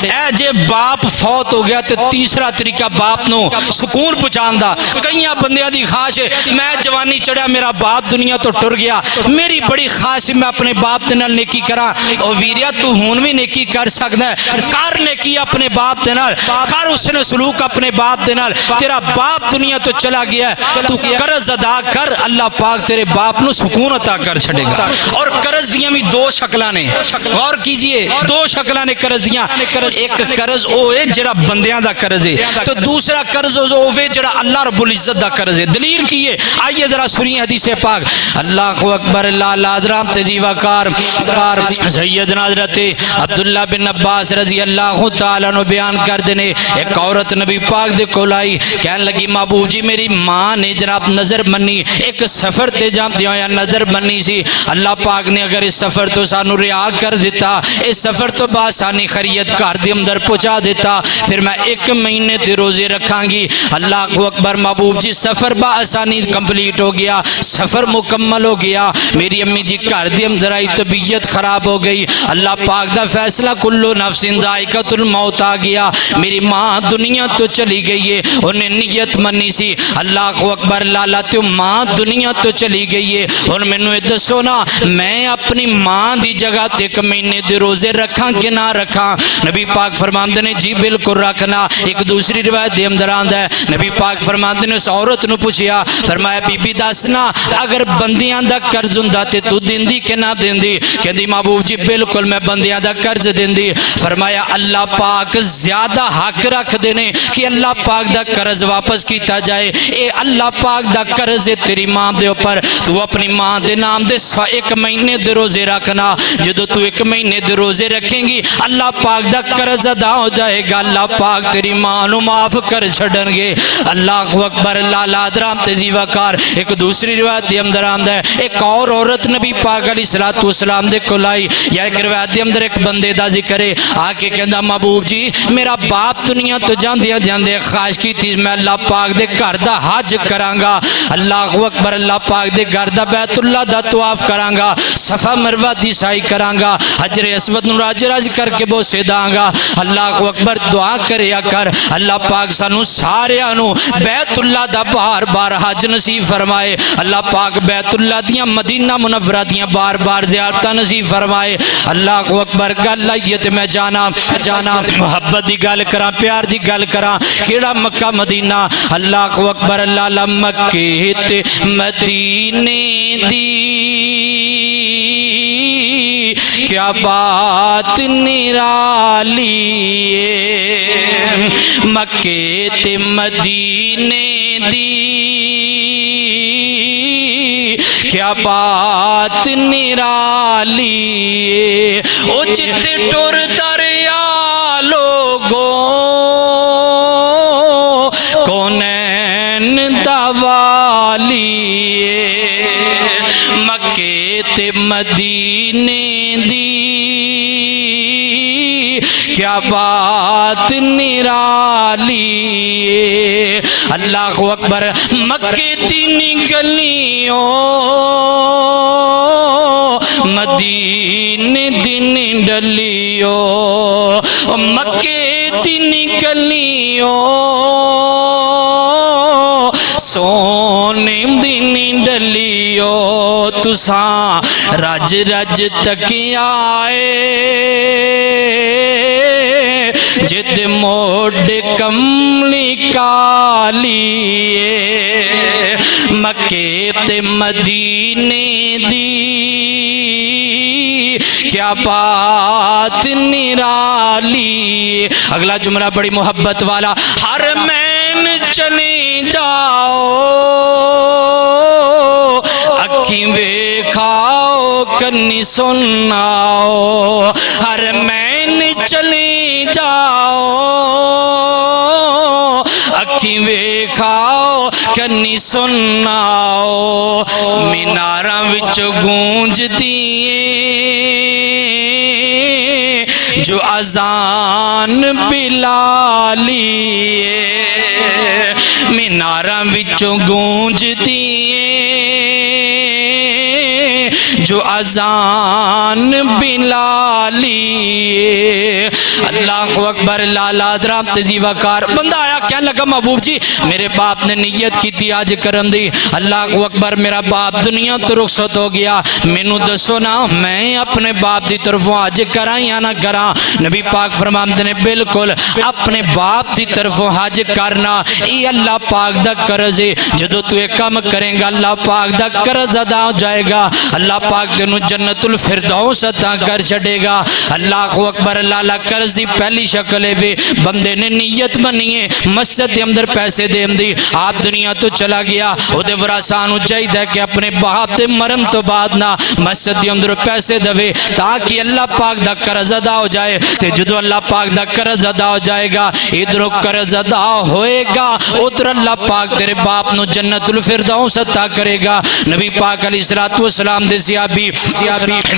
اے جے باپ فوت ہو گیا تے تیسرا طریقہ باپ نو سکون پہنچاندا کئیاں بندیاں دی خواہش ہے میں جوانی چڑھیا میرا باپ دنیا تو ٹر گیا میری بڑی خواہش ہے میں اپنے باپ دے نال نیکی کراں او ویریا تو ہون بھی نیکی کر سکدا ہے کر نیکی اپنے باپ دے نال کر اس نے سلوک اپنے باپ دے نال تیرا باپ دنیا تو چلا گیا ہے تو قرض ادا کر اللہ پاک تیرے باپ نو سکون عطا کر چھڑے گا اور قرض دیاں بھی 2 شکلاں نے غور کیجئے 2 شکلاں نے قرض دیاں ایک قرض او ہے جڑا بندیاں دا قرض ہے تو دوسرا قرض او ہے جڑا اللہ رب العزت دا قرض ہے دلیل کی ہے آئیے ذرا سنیے حدیث پاک اللہ کو اکبر اللہ حضرات تجیوہ کار سیدنا حضرت عبداللہ بن عباس رضی اللہ تعالیٰ نے بیان کر دینے ایک عورت نبی پاک دے کول آئی کہنے لگی محبوب جی میری ماں نے جناب نظر بنی ایک سفر تے جام دیا یا نظر بنی سی اللہ پاک نے اگر اس سفر تو سانو رعا کر دیتا اس سفر تو بآسانی خرید کر دی اندر پہنچا دیتا پھر میں 1 مہینے دے روزے رکھاں گی اللہ کو اکبر محبوب جی سفر بآسانی کمپلیٹ ہو گیا سفر مکمل ہو گیا میری امی جی گھر دی اندر آئی طبیعت خراب ہو گئی اللہ پاک دا فیصلہ کلو نفس ذائقۃ الموت آ گیا میری ماں دنیا تو چلی گئی ہے انہیں نیت منی سی اللہ کو اکبر لالا تو ماں دنیا تو چلی گئی ہے اور میں نے دسو نا میں اپنی ماں دی جگہ 1 مہینے دے روزے رکھاں کہ نہ رکھاں نبی پاک فرماندے نے جی بالکل رکھنا ایک دوسری روایت دے اندر آندا ہے نبی پاک فرماندے نے اس عورت نو پوچھیا فرمایا بی بی دسنا اگر بندیاں دا قرض ہوندا تے تو دیندی کہ نہ دیندی کہندی محبوب جی بالکل میں بندیاں دا قرض دیندی فرمایا اللہ پاک زیادہ حق رکھ دینے کہ اللہ پاک دا قرض واپس کیتا جائے اے اللہ پاک دا قرض ہے تیری ماں دے اوپر تو اپنی ماں دے نام دے 1 مہینے دے روزے رکھنا جدو تو 1 مہینے دے روزے رکھیں گی اللہ پاک دا قرض ادا ہو جائے گا اللہ پاک پاک تیری ماں نو معاف کر چھڑن گے. اللہ اکبر. لالا درام تیزی وقار. ایک دوسری روایت دی اندر آمدہ ہے ایک اور عورت نبی پاک علیہ السلام دے کول آئی. یا ایک روایت دی اندر ایک بندے دا ذکر ہے آ کے کہندا محبوب جی میرا باپ دنیا تو جاندے جاندے خواہش کی تھی میں اللہ پاک دے گھر دا حج کرانگا. اللہ اکبر. اللہ پاک دے گھر دا بیت اللہ دا طواف کرانگا, صفا مروہ دی سعی کرانگا, حجر اسود نو راج راج کر کے بوسے دانگا. اللہ اکبر. دعا کریا کر اللہ پاک سانو سارے انو بیت اللہ دا بار بار حج نصیب فرمائے. اللہ پاک بیت اللہ دیاں مدینہ منورہ دیاں بار بار زیارتہ نصیب فرمائے. اللہ اکبر. گل آئیے تے میں جانا محبت دی گل کراں, پیار دی گل کراں, کیڑا مکہ مدینہ. اللہ اکبر. اللہ مکے تے مدینے دی کیا بات نرالی ہے, مکے تے مدینے دی کیا بات نرالی ہے. او جتے ٹور دریا لوگوں کونین دوالی ہے, مکے تے مدینے دی کیا بات نرالی ہے. اللہ اکبر. مکے تین گلیوں مدینے دن ڈلیوں, مکے تین گلیوں سونے دن ڈلیوں. تساں رج رج تک آئے جد موڈ کملی کالی ہے, مکے تے مدینے دی کیا بات نرالی. اگلا جملہ بڑی محبت والا. حرمین چلے جاؤ اکھیں ویکھاؤ کنی سناؤ, حرمین چلے جاؤ اکھیں ویکھاؤ کنی سناؤ. میناراں وچ گونج دیئے جو اذان بلالی ہے, میناراں وچ گونج دیئے جو اذان بلالی ہے. اللہ اکبر. لالا درام تیزی وقار. بندہ آیا کہنے لگا محبوب جی میرے باپ نے نیت کی تھی آج کرم دی. اللہ اکبر. میرا باپ دنیا تو رخصت ہو گیا, مینو دسو نا میں اپنے باپ دی طرفوں حج کراں یا نہ کراں. نبی پاک فرماندے نے بالکل اپنے باپ دی طرفوں حج کرنا یہ اللہ پاک دا قرض ہے. جدو تو ایک کام کریں گا اللہ پاک دا قرض ادا ہو جائے گا, اللہ پاک تینوں جنت الفردوس عطا کر چھڑے گا. اللہ اکبر. اللہ قرض دی پہلی شکل ہے بندے نے نیت بنی ہے مسجد دے اندر پیسے دین دی, آپ دنیا تو چلا گیا, او دے ورثاں چاہیے کہ اپنے باپ دے مرن تو بعد نہ مسجد دے اندر پیسے دے تاکہ اللہ پاک دا قرض ادا ہو جائے. تے جدو اللہ پاک دا قرض ادا ہو جائے گا ادھر قرض ادا ہوئے گا ادھر اللہ پاک تیرے باپ نو جنت الفردوس عطا کرے گا. نبی پاک علیہ السلام دے صحابی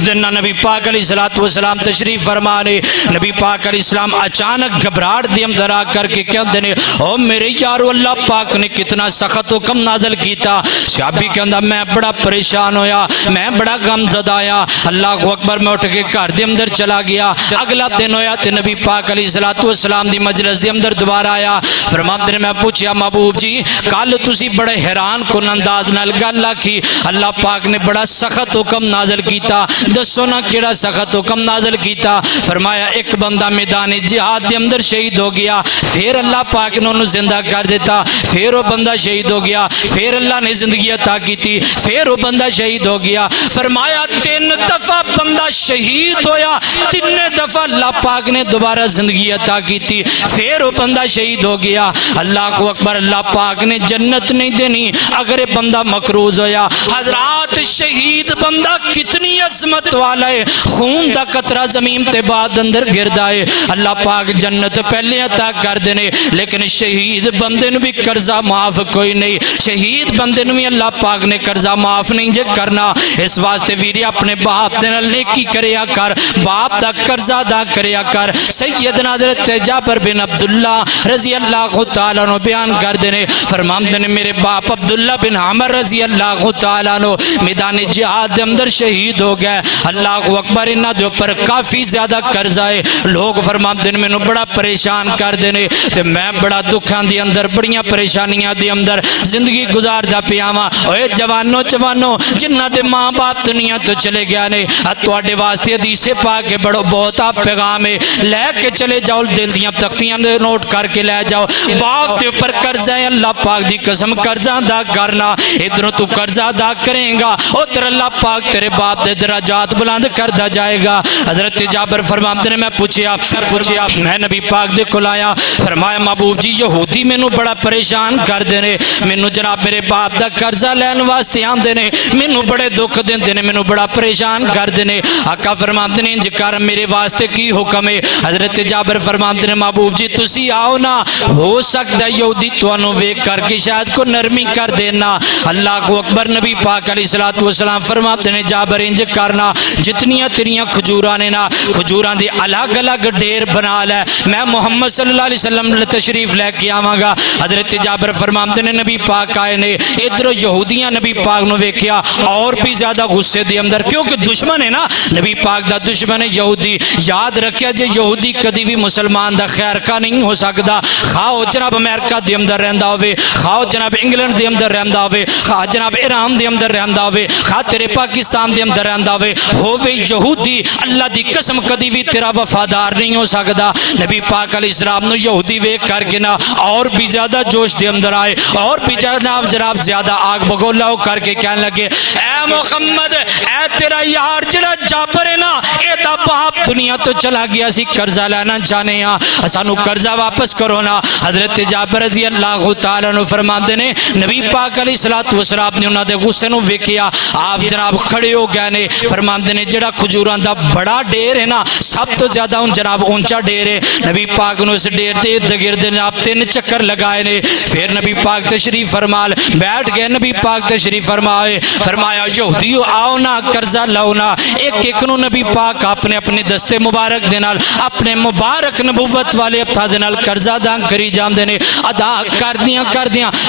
جنہ نبی پاک علیہ السلام تشریف فرمانے. نبی پاک علیہ السلام اچانک گھبراہٹ دی اندر آ کر کے کہتے ہیں او میرے یارو اللہ پاک نے کتنا سخت حکم نازل کیتا. صحابی کہندا میں بڑا پریشان ہویا, میں بڑا غم زدہ آیا. اللہ اکبر. میں اٹھ کے گھر دے اندر چلا گیا. اگلا دن ہویا تے نبی پاک علیہ السلام دی مجلس دے اندر دوبارہ آیا. فرماندے نے میں پوچھیا محبوب جی کل تسی بڑے حیران کن انداز نال گل آکھی اللہ پاک نے بڑا سخت حکم نازل کیتا, دسو نا کیڑا سخت حکم نازل کیتا. فرمایا ایک بندہ میدان جہاد دے اندر شہید ہو گیا, پھر اللہ پاک نے انہوں زندہ کر دیتا, پھر وہ بندہ شہید ہو گیا, پھر اللہ نے زندگی عطا کی تھی, پھر وہ بندہ شہید ہو گیا. فرمایا 3 دفعہ بندہ شہید ہویا, 3 دفعہ اللہ پاک نے دوبارہ زندگی عطا کی تھی, پھر وہ بندہ شہید ہو گیا. اللہ کو اکبر. اللہ پاک نے جنت نہیں دینی اگر یہ بندہ مقروض ہویا. حضرات شہید بندہ کتنی عظمت والا ہے, خون دا قطرہ زمین تے بعد اندر گردا ہے اللہ پاک جنت پہلے عطا کر دینے لیکن شہید بندے نو بھی قرضہ معاف کوئی نہیں شہید بندے نو بھی اللہ پاک نے قرضہ معاف نہیں جے کرنا اس واسطے ویری اپنے باپ دے نال نیکی کریا کر باپ دا قرضہ ادا کریا کر سیدنا حضرت جابر بن عبداللہ رضی اللہ تعالیٰ عنہ بیان کر دینے فرماندے نے میرے باپ عبداللہ بن عمر رضی اللہ تعالیٰ عنہ میدان جہاد دے اندر شہید ہو گئے اللہ اکبر انہاں دے اوپر کافی زیادہ قرضہ ہے لوگ فرماندے نے مینوں بڑا پریشان کر دینے تے میں بڑا دکھاں دی اندر بڑیاں پریشانیاں دی اندر زندگی گزار دا پیاواں اوے جوانو جنہاں دے ماں باپ دنیا تو چلے گیا نے تواڈے واسطے حدیث پاک کے بڑا بہت پیغام ہے لے کے چلے جاؤ دل دیاں تختیاں دے نوٹ کر کے لے جاؤ باپ دے اوپر قرضہ ہے اللہ پاک دی قسم قرضہ ادا کرنا ادھروں تو قرضہ ادا کریں گا ادھر اللہ پاک تیرے باپ دے درجات بلند کردا جائے گا حضرت جابر فرماتے ہیں میں پوچھیا میں نبی پاک دے کول آیا فرمایا محبوب جی یہودی مینوں بڑا پریشان کر دینے مینوں جناب میرے باپ دا قرضہ لین واسطے آندے نے مینوں بڑے دکھ دیندے نے مینوں بڑا پریشان کر دینے آقا فرماتے ہیں انج کر میرے واسطے کی حکم ہے حضرت جابر فرماتے ہیں محبوب جی تسی آؤ نا ہو سکتا ہے یہودی تانوں ویکھ کر کے شاید کو نرمی کر دینا اللہ اکبر نبی پاک علیہ السلام فرماتے ہیں جابر انج کرنا جتنیاں تیریاں کھجوراں نے نا کھجوراں دی الگ الگ ڈیر بنا لے میں محمد صلی اللہ علیہ وسلم تشریف لے کے آواں گا حضرت جابر فرماتے ہیں نبی پاک آئے نے ادھر یہودیاں نبی پاک نو ویکھیا اور بھی زیادہ غصے دے اندر کیونکہ دشمن ہے نا نبی پاک دا دشمن ہے یہودی یاد رکھیا جے یہودی کدی بھی مسلمان دا خیر کا نہیں ہو سکدا خواہ جناب امریکہ دے اندر رہندا ہوے خواہ جناب انگلینڈ دے اندر رہندا ہوے خواہ جناب ایران دے اندر رہندا ہوے خواہ تیرے پاکستان دے اندر رہندا ہوے یہودی اللہ دی قسم کدی بھی تیرا وفادار نہیں ہو سکدا نبی پاک علیہ السلام نو یہودی ویکھ کر کے نا اور بھی زیادہ جوش دے اندر آئے اور بھی جناب زیادہ آگ بگولا ہو کر کے کہنے لگے اے محمد اے تیرا یار جڑا جابر ہے نا اے دا باپ دنیا تو چلا گیا سی قرضہ لینا چاہنے ہاں سانو قرضہ واپس کرو نا حضرت جابر رضی اللہ تعالیٰ عنہ فرماتے نے نبی پاک علیہ السلام نے انہاں دے غصے نو ویکھیا آپ جناب کھڑے ہو گئے نے فرماتے نے جڑا کھجوراں دا بڑا ڈیر ہے نا سب تو زیادہ ان جناب اونچا ڈیر ہے نبی پاک نے اس ڈیر دے ارد گرد جناب 3 چکر لگائے نے پھر نبی پاک تشریف فرمال بیٹھ گئے نبی پاک تشریف فرمائے فرمایا یہودیو آؤ نا قرضہ لاؤ نا ایک نو نبی پاک اپنے دستے مبارک دے نال اپنے مبارک نبوت والے ہتھاں دے نال قرضہ ادا کری جاندے نے ادا کر دیاں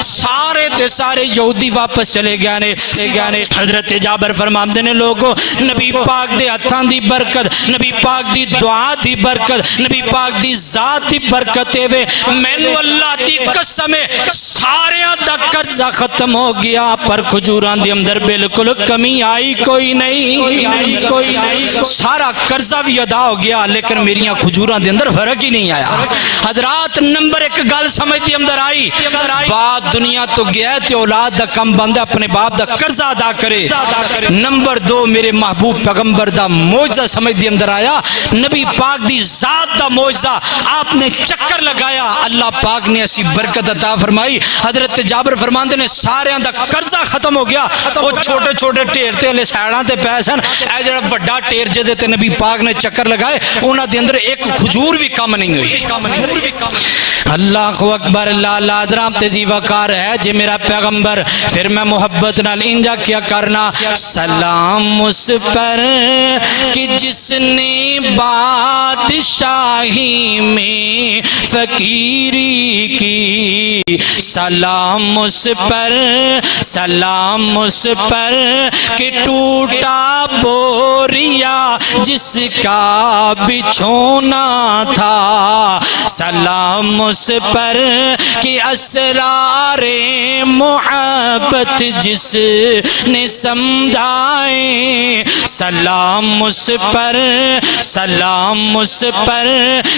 سارے تے سارے یہودی واپس چلے گئے نے حضرت جابر فرماندے نے لوگو نبی پاک دے ہتھاں دی برکت نبی پاک دی دعا دی برکت نبی پاک دی ذات دی برکت وے مینوں اللہ دی قسم ہے ساریاں دا قرضہ ختم ہو گیا پر کھجوراں دے اندر بالکل کمی آئی کوئی نہیں سارا قرضہ بھی ادا ہو گیا لیکن میریاں کھجوراں دے اندر فرق ہی نہیں آیا حضرات نمبر 1 گل سمجھ دی اندر آئی باپ دنیا تو گیا تے اولاد دا کم بندہ اپنے باپ دا قرضہ ادا کرے نمبر 2 میرے محبوب پیغمبر دا معجزہ سمجھ دی اندر آیا نبی پاک دی ذات دا معجزہ آپ نے چکر لگایا اللہ پاک نے ایسی برکت عطا فرمائی حضرت جابر فرماندے نے سارے دا قرضہ ختم ہو گیا وہ چھوٹے چھوٹے ٹیر تے لے سائڑاں تے پیسن اے جڑا وڈا ٹیر جے تے نبی پاک نے چکر لگائے انہاں دے اندر ایک کھجور بھی کم نہیں ہوئی اللہ اکبر لالا حضرام تیزی وقار ہے جی میرا پیغمبر پھر میں محبت نال انجا کیا کرنا سلام اس پر کہ جس نے بادشاہی میں فقیری کی سلام اس پر کہ ٹوٹا بوریا جس کا بچھونا تھا سلام اس پر کہ اسرار محبت جس نے سمجھائے سلام اس پر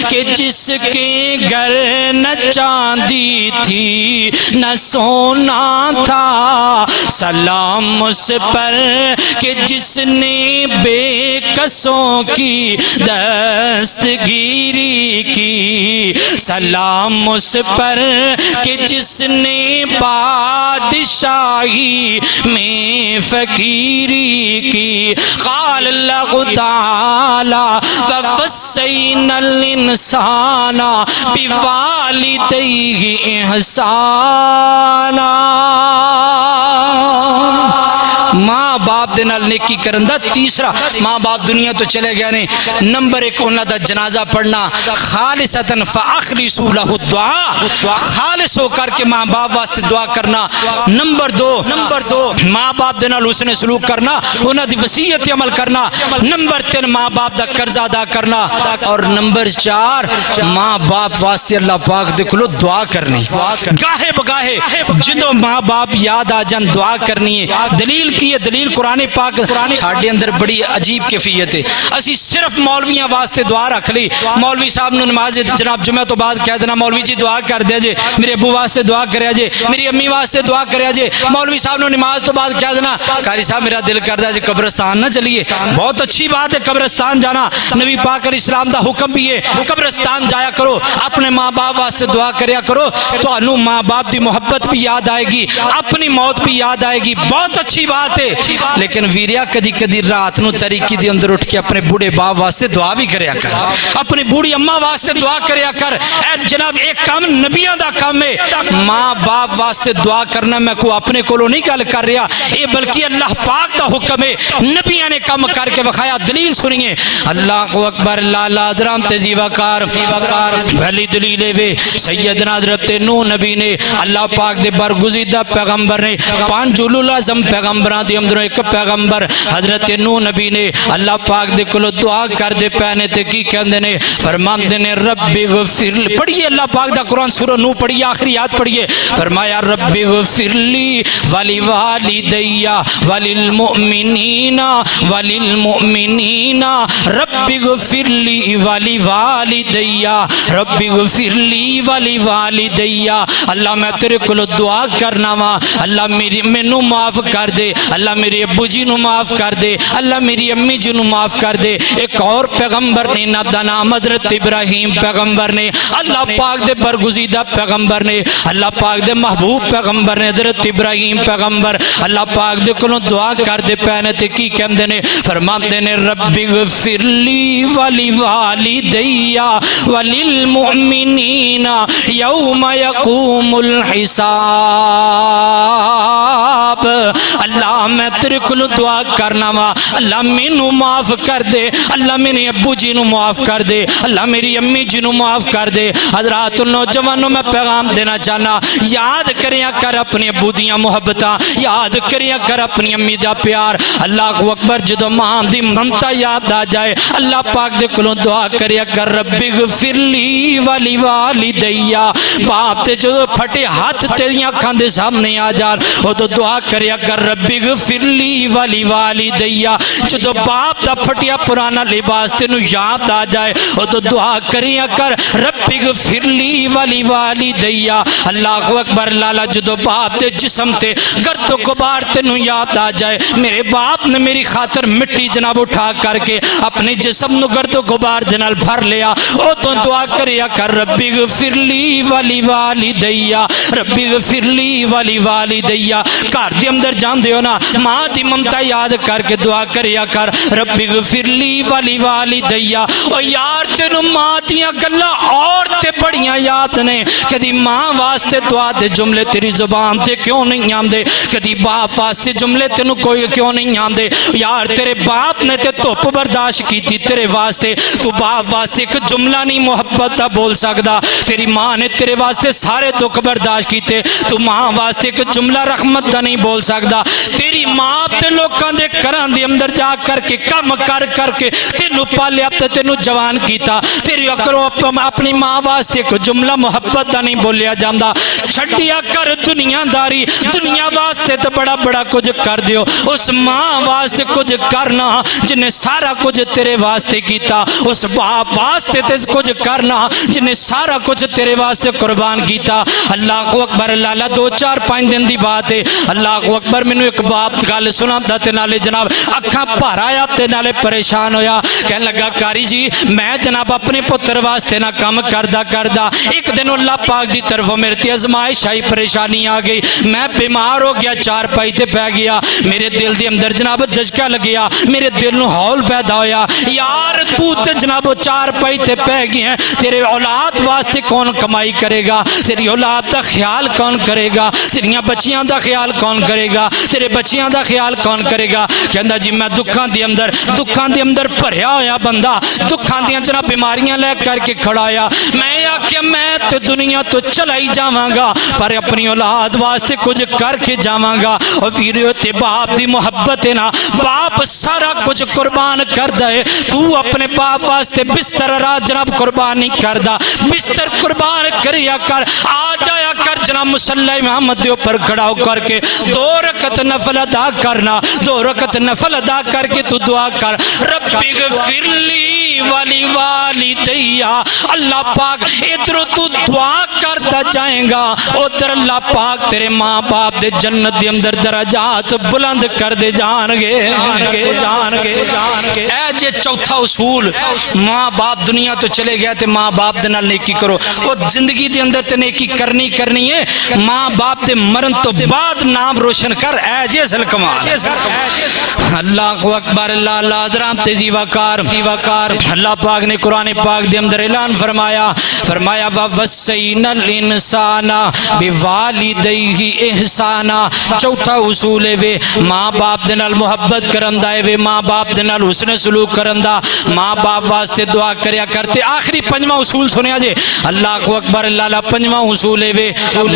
کہ جس کے گھر نہ چاندی تھی نہ سونا تھا سلام اس پر کہ جس نے بے کسوں کی دستگیری کی سلام اس پر کہ جس نے بادشاہی میں فقیری کی قال اللہ تعالی وَوَصَّيْنَا الْإِنسَانَ بِوَالِدَيْهِ احسانا ماں باپ دے نال نیکی کرن دا تیسرا ماں باپ دنیا تو چلے گئے نے نمبر ایک انہاں دا جنازہ پڑھنا خالصتاً فاخلصوا لہ الدعاء خالص ہو کر کے ماں باپ واسطے دعا کرنا نمبر دو ماں باپ دے نال حسن سلوک کرنا انہاں دی وصیت عمل کرنا نمبر تین ماں باپ دا قرض ادا کرنا اور نمبر چار ماں باپ واسطے اللہ پاک دے کولو دعا کرنی گاہے بگاہے جدوں ماں باپ یاد آ جان دعا کرنی ہے دلیل کی ہے دلیل قرآن پاک ساڈے اندر بڑی عجیب کیفیت ہے اسی صرف مولویاں واسطے دعا رکھ لی مولوی صاحب نو نماز جناب جمعہ تو بعد کہہ دینا مولوی جی دعا کر دیا جے میرے ابو واسطے دعا کریا جے میری امی واسطے دعا کریا جے مولوی صاحب نو نماز تو بعد کہہ دینا قاری صاحب میرا دل کردا جے قبرستان نہ چلیے بہت اچھی بات ہے قبرستان جانا نبی پاک علیہ السلام دا حکم بھی ہے قبرستان جایا کرو اپنے ماں باپ واسطے دعا کریا کرو تو انو ماں باپ دی محبت بھی یاد آئے گی اپنی موت بھی یاد آئے گی بہت اچھی بات ہے لیکن ویریا کدی کدی رات نو طریقی دی اندر اٹھ کے اپنے بوڑھے باپ واسطے دعا بھی کریا کر اپنی بوڑھی اماں واسطے دعا کریا کر اے جناب ایک کام نبیاں دا کام ہے ماں باپ واسطے دعا کرنا میں کو اپنے کولو نہیں گل کر رہا اے بلکہ اللہ پاک دا حکم ہے نبیاں نے کام کر کے وکھایا دلیل سنیے اللہ اکبر لالا درام تیزی وقار بھلی دلیلے وے سیدنا حضرت نوح نبی نے اللہ پاک دے برگزیدہ پیغمبر نے پانچ اولو العزم پیغمبران دی اندروں ایک پیغمبر حضرت نوح نبی نے اللہ پاک دے کلو دعا کر دے پہنے تے کی کہندے نے فرماندے نے رب اغفر لی پڑھیے اللہ پاک دا قرآن سورہ نوح پڑھیے آخری آیت پڑھیے فرمایا رب اغفر لی ولی والدی وللمؤمنین وللمؤمنین رب اغفر لی ولی والدی رب اغفر لی ولی والدی اللہ میں تیرے کلو دعا کرنا وا اللہ میری مینوں معاف کر دے اللہ میری ابو جی نو معاف کر دے اللہ میری امی جی نو معاف کر دے ایک اور پیغمبر نے نہ نام حضرت ابراہیم پیغمبر نے اللہ پاک دے برگزیدہ پیغمبر نے اللہ پاک دے محبوب پیغمبر نے حضرت ابراہیم پیغمبر اللہ پاک دے کلوں دعا کر دے پہنے تے کی کہندے نے فرماندے نے رب اغفر لی ولی والدی وللمؤمنین یوم یقوم الحساب اللہ میں تیرے کلو دعا کرنا وا اللہ مینوں معاف کر دے اللہ میرے ابو جی نو معاف کر دے اللہ میری امی جی نو معاف کر دے حضرات نوجوانوں میں پیغام دینا چاہنا یاد کریا کر اپنی ابو دیاں محبتاں یاد کریا کر اپنی امی دا پیار اللہ اکبر جدو ماں دی ممتا یاد آ جائے اللہ پاک دے کلوں دعا کریا کر رب اغفر لی ولی والدی باپ تے جو پھٹے ہاتھ تیریاں کھان دے سامنے آ جان وہ تو دعا کریا کر رب اغفر لی ولی والدی جدو باپ دا پھٹیا پرانا لباس تینو یاد آ جائے وہ تو دعا کریا کر رب اغفر لی ولی والدی اللہ اکبر لالا جدو باپ دے جسم تے گرد و غبار تینو یاد آ جائے میرے باپ نے میری خاطر مٹی جناب اٹھا کر کے اپنے جسم نو گرد و غبار دنال بھر لیا او تو دعا کریا کر رب اغفر لی ولی والدی رب اغفر لی ولی والدی کار دی اندر جان دیو نا ماں دی ممتا یاد کر کے دعا کریا کر رب اغفر لی ولی والدی او یار تینو ماں دیاں گلا اور تے بڑیاں یاد نے کدی ماں واسطے دعا دے جملے تیری زبان تے کیوں نہیں آمدے کدی باپ واسطے جملے تینو کوئی کیوں نہیں آمدے یار تیرے باپ نے تے توپ برداشت کی تھی تیرے واسطے تو باپ واسطے ایک جملہ نہیں محبت دا بول سکدا تیری ماں نے تیرے واسطے سارے دکھ برداشت کیتے تو ماں واسطے ایک جملہ رحمت دا نہیں بول سکدا تیری ماں تے لوکاں دے گھراں دے اندر جا کر کے کم کر کر کے تینو پالیا تے تینو جوان کیتا تیری اکرو اپنی ماں واسطے ایک جملہ محبت دا نہیں بولیا جاندا چھڈیا کر دنیا داری دنیا واسطے تے بڑا بڑا کچھ کر دیو اس ماں واسطے کچھ کرنا جن نے سارا کچھ تیرے واسطے کیتا اس باپ واسطے تے کچھ کرنا جن نے سارا کچھ تیرے واسطے قربان کیتا اللہ اکبر لالا 2-4-5 دن دی بات ہے اللہ اکبر مینوں ایک باپ گل سنا تے نالے جناب اکھاں بھر آیا تے نالے پریشان ہویا کہنے لگا کاری جی میں جناب اپنے اپنے پتر واسطے نہ کم کردہ ایک دن اللہ پاک دی طرف میرے تے ازمائش آئی پریشانی آ گئی میں بیمار ہو گیا چار پائی تے پہ گیا میرے دل دے اندر جناب دھچکا لگیا میرے دل نو ہول پیدا ہویا یار تو تے جناب چار پائی تے پہ گئے ہیں تیرے اولاد واسطے کون کمائی کرے گا تیری اولاد دا خیال کون کرے گا تیریاں بچیاں دا خیال کون کرے گا تیرے بچیاں دا خیال کون کرے گا کہندا جی میں دکھاں دے اندر بھریا ہویا بندہ دکھاں دیاں جناب بیماریاں لے کر کے کھڑا آیا میں آکھیا میں تو دنیا تو چلا ہی جاواں گا پر اپنی اولاد واسطے کچھ کر کے جاواں گا اور ویریو تے باپ دی محبت ہے نا باپ سارا کچھ قربان کر دے تو اپنے باپ واسطے بستر رات جناب قربان نہیں کردہ بستر قربان کریا کر آ جایا کر جناب مصلی محمد دے اوپر کھڑا ہو کر کے 2 رکعت نفل ادا کرنا 2 رکعت نفل ادا کر کے تو دعا کر ربی غفر لی والی والدیا اللہ پاک ادھر تو دعا کرتا جائیں گا ادھر اللہ پاک تیرے ماں باپ دے جنت دے اندر درجات بلند کر دے جان گے اے جے چوتھا اصول ماں باپ دنیا تو چلے گیا تے ماں باپ دے نال نیکی کرو وہ زندگی دے اندر تے نیکی کرنی ہے ماں باپ دے مرن تو بعد نام روشن کر اے جے اصل کمال اللہ اکبر اللہ اللہ حضرام تیزی وقار اللہ پاک نے قرآن پاک دے اندر اعلان فرمایا وَوَصَّيْنَا الْإِنسَانَ بِوَالِدَيْهِ احسانا چوتھا اصول ہے وے ماں باپ دے نال محبت کرن دا ہے وے ماں باپ دے نال حسن سلوک کرن دا ماں باپ واسطے دعا کریا کرتے آخری 5واں اصول سنیا جے اللہ اکبر اللہ 5واں اصول ہے وے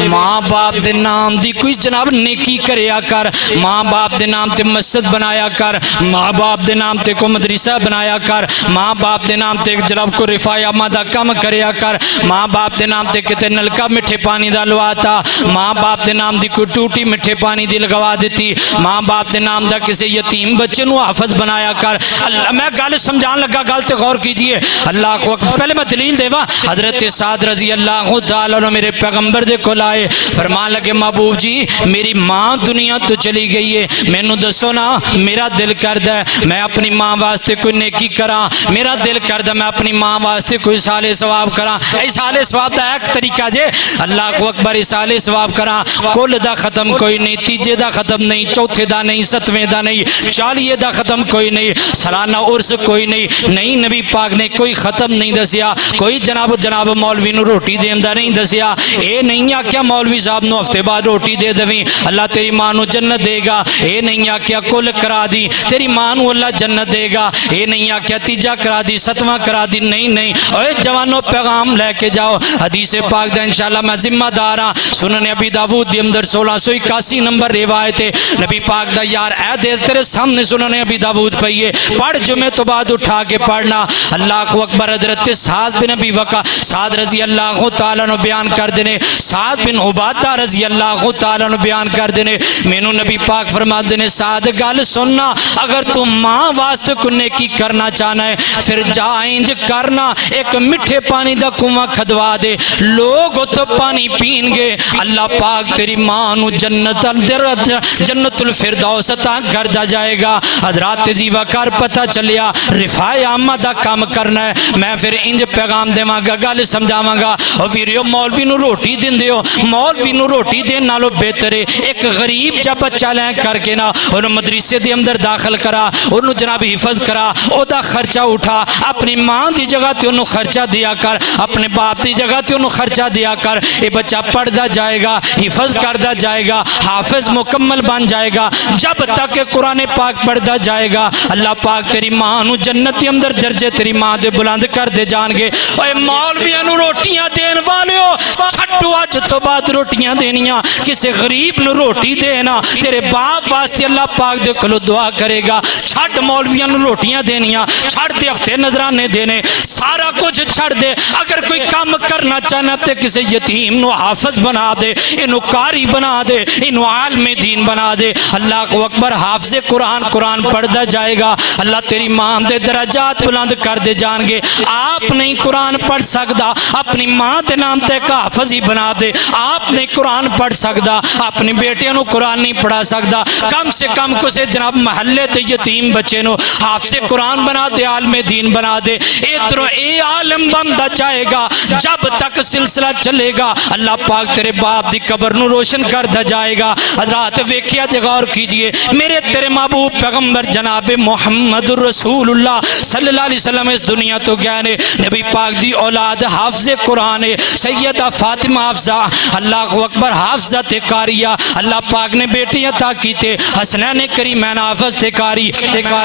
ماں باپ دے نام دی کوئی جناب نیکی کریا کر ماں باپ دے نام تے مسجد بنایا کر ماں باپ دے نام تے کو مدرسہ بنایا کر ماں باپ دے نام تے جناب کو رفایا مادہ کم کریا کر ماں باپ دے نام تے کتے نلکا مٹھے پانی دا لواتا ماں باپ دے نام دی کوئی ٹوٹی مٹھے پانی دی لگوا دیتی ماں باپ دے نام دا کسے یتیم بچے نو حافظ بنایا کر اللہ میں گل سمجھان لگا گل تے غور کیجئے اللہ کو پہلے میں دلیل دیوا حضرت سعد رضی اللہ تعالیٰ عنہ میرے پیغمبر دے کو لائے فرمان لگے محبوب جی میری ماں دنیا تو چلی گئی ہے میں نو دسو نا میرا دل کرد ہے میں اپنی ماں واسطے کوئی نیکی کراں میرا دل کرد ہے میں اپنی ماں واسطے کوئی سالے ثواب کراں اے سالے ثواب دا ایک طریقہ جے اللہ کو اکبر سالے ثواب کراں کل دا ختم کوئی نہیں تیجے دا ختم نہیں چوتھے دا نہیں ستویں دا نہیں 40 دا ختم کوئی نہیں سالانہ عرس کوئی نہیں نبی پاک نے کوئی ختم نہیں دسیا کوئی جناب مولوی نو روٹی دین دا نہیں دسیا اے نہیں آکیا مولوی صاحب نو ہفتے بعد روٹی دے دویں اللہ تیری ماں نو جنت دے گا اے نہیں آکیا کل کرا دی تیری ماں نو اللہ جنت دے گا اے نہیں آکیا تیجا کرا دی ستواں کرا دی نہیں اے جوانوں پیغام لے کے جاؤ حدیث پاک دا انشاءاللہ میں ذمہ دار ہاں سنن ابی داؤد دی اندر 1681 نمبر روایت ہے نبی پاک دا یار اے دے تیرے سامنے سنن ابی داؤد پئیے پڑھ جمعے تو بعد اٹھا کے پڑھنا اللہ کو اکبر حضرت سعد بن ابی وقاص سعد رضی اللہ تعالیٰ عنہ بیان کر دینے سعد بن عبادہ رضی اللہ تعالیٰ عنہ بیان کر دینے مینوں نبی پاک فرما دینے سعد گل سننا اگر تو ماں واسطے کو نیکی کرنا چاہنا ہے پھر جا انج کرنا ایک مٹھے پانی دا کنواں کھدوا دے لوگ تو پانی پین گے اللہ پاک تیری ماں نو جنت الفردوس عطا کردا جائے گا حضرات جیوا کر پتہ چلیا رفاع عامہ دا کام کرنا ہے میں پھر انج پیغام دیواں گا گل سمجھاواں گا او ویریو مولوی نو روٹی دیندے ہو مولوی نو روٹی دین نالو بہتر ہے ایک غریب جا بچہ لے کر کے نا انہوں مدرسے دے اندر داخل کرا انہوں جناب حفظ کرا او دا خرچہ اٹھا اپنی ماں دی جگہ تے انہوں خرچہ دیا کر اپنے باپ دی جگہ تے انہوں خرچہ دیا کر اے بچہ پڑھدا جائے گا حفظ کردا جائے گا حافظ مکمل بن جائے گا جب تک قرآن پاک پڑھدا جائے گا اللہ پاک تیری ماں نو جنت کے اندر درجے تیری ماں دے بلند کر دے جان گے اے مولویاں نو روٹیاں دین والیو چھٹو اج تو بعد روٹیاں دینیاں کسے غریب نو روٹی دینا تیرے باپ واسطے اللہ پاک دے کلو دعا کرے گا چھٹ مولویاں نو روٹیاں دینیاں چھٹ دے ہفتے نظرانے دینے سارا کچھ چھڑ دے اگر کوئی کام کرنا چاہنا تے کسے یتیم نو حافظ بنا دے انو قاری بنا دے انو عالم دین بنا دے اللہ کو اکبر حافظ قرآن پڑھدا جائے گا اللہ تیری ماں دے درجات بلند کر دے جان گے آپ نہیں قرآن پڑھ سکدا اپنی ماں دے نام تے کا حافظ ہی بنا دے. آپ نہیں قرآن پڑھ سکتا, اپنی بیٹیاں نو قرآن نہیں پڑھا سکتا, کم سے کم کسے جناب محلے تے یتیم بچے نو حافظ قرآن بنا دے, عالم دین بنا دے. اے عالم بنتا جائے گا جب تک سلسلہ چلے گا, اللہ پاک تیرے باپ دی قبر نو روشن کرتا جائے گا. حضرات ویکھیا تے غور کیجئے, میرے تیرے محبوب پیغمبر جناب محمد رسول اللہ صلی اللہ علیہ وسلم اس دنیا تو گئے نے. نبی پاک دی اولاد حافظ قرآن ہے, سیدہ فاطمہ حافظہ, اللہ اکبر, حافظہ تے قاریہ. اللہ پاک نے بیٹی عطا کیتے, حسنین کریمین حافظ تے قاری.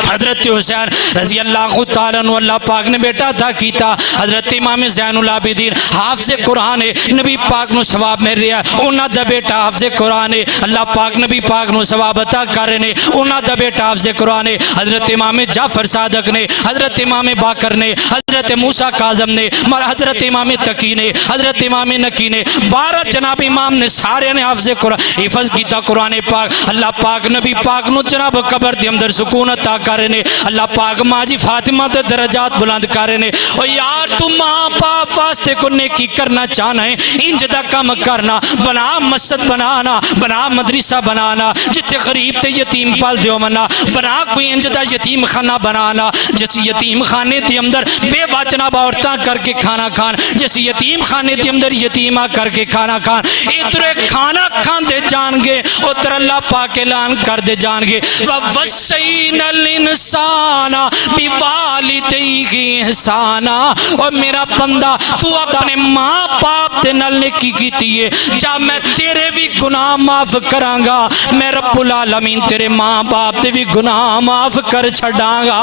حضرت حسین رضی اللہ تعالیٰ عنہ اللہ پاک نے بیٹا عطا کیتا. حضرت امام زین العابدین حافظ قرآن ہے, نبی پاک نو ثواب مل رہا ہے, انہاں دا بیٹا حافظ قرآن ہے. اللہ پاک نبی پاک نو ثواب عطا کر رہے نے, انہاں دا بیٹا حافظ قرآن ہے. حضرت امام جعفر صادق نے, حضرت امام باقر نے, حضرت موسیٰ کاظم نے, حضرت امام تقی نے, حضرت امام نقی نے, 12 جناب امام نے, سارے نے حافظ قرآن حفظ کیتا قرآن پاک. اللہ پاک نبی پاک نو جناب قبر دے اندر سکون عطا کر رہے نے. اللہ پاک ماں جی فاطمہ دے درجات بلند کر رہے نے. او یار تو ماں باپ واسطے کو نیکی کرنا چاہنا ہے, انج دا کام کرنا, بنا مسجد بنانا, بنا مدرسہ بنانا, جتے غریب تے یتیم پال دیو منا, بنا کوئی انج دا یتیم خانہ بنانا, جس یتیم خانے دے اندر بے واجناب عورتاں کر کے کھانا کھان, جس یتیم خانے دے اندر یتیمہ کر کے کھانا کھان. ادھر کھانا کھان دے جان گے, ادھر اللہ پاک اعلان کر دے جان گے, وَوَصَّيْنَا الْإِنسَانَ بِوَالِدَيْهِ إِحْسَانًا. اور میرا بندہ تو اپنے ماں باپ دے نال نیکی کیتی ہے, جا میں تیرے بھی گناہ معاف کراں گا, میں رب العالمین تیرے ماں باپ دے بھی گناہ معاف کر چھڑاں گا.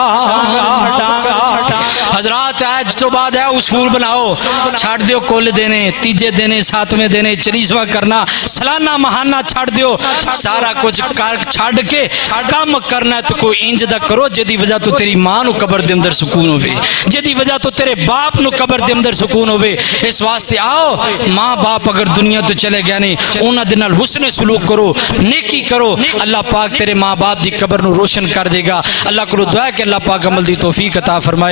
حضرات آج تو بعد ہے اصول بناؤ, چھاڑ دیو کل دینے, تیجے دینے, ساتویں دینے, 40واں کرنا, سالانہ ماہانہ چھاڑ دیو, سارا کچھ چھاڑ کے کام کرنا ہے تو کوئی انج دا کرو جدی وجہ تو تیری ماں نو قبر دے اندر سکون ہوئے, جدی وجہ تو تیرے باپ نو قبر دے اندر سکون ہوئے. اس واسطے آؤ, ماں باپ اگر دنیا تو چلے گئے نہیں, انہاں دے نال حسن سلوک کرو, نیکی کرو, اللہ پاک تیرے ماں باپ دی قبر نو روشن کر دے گا. اللہ کو دعا ہے کہ اللہ پاک عمل دی توفیق عطا فرمائے.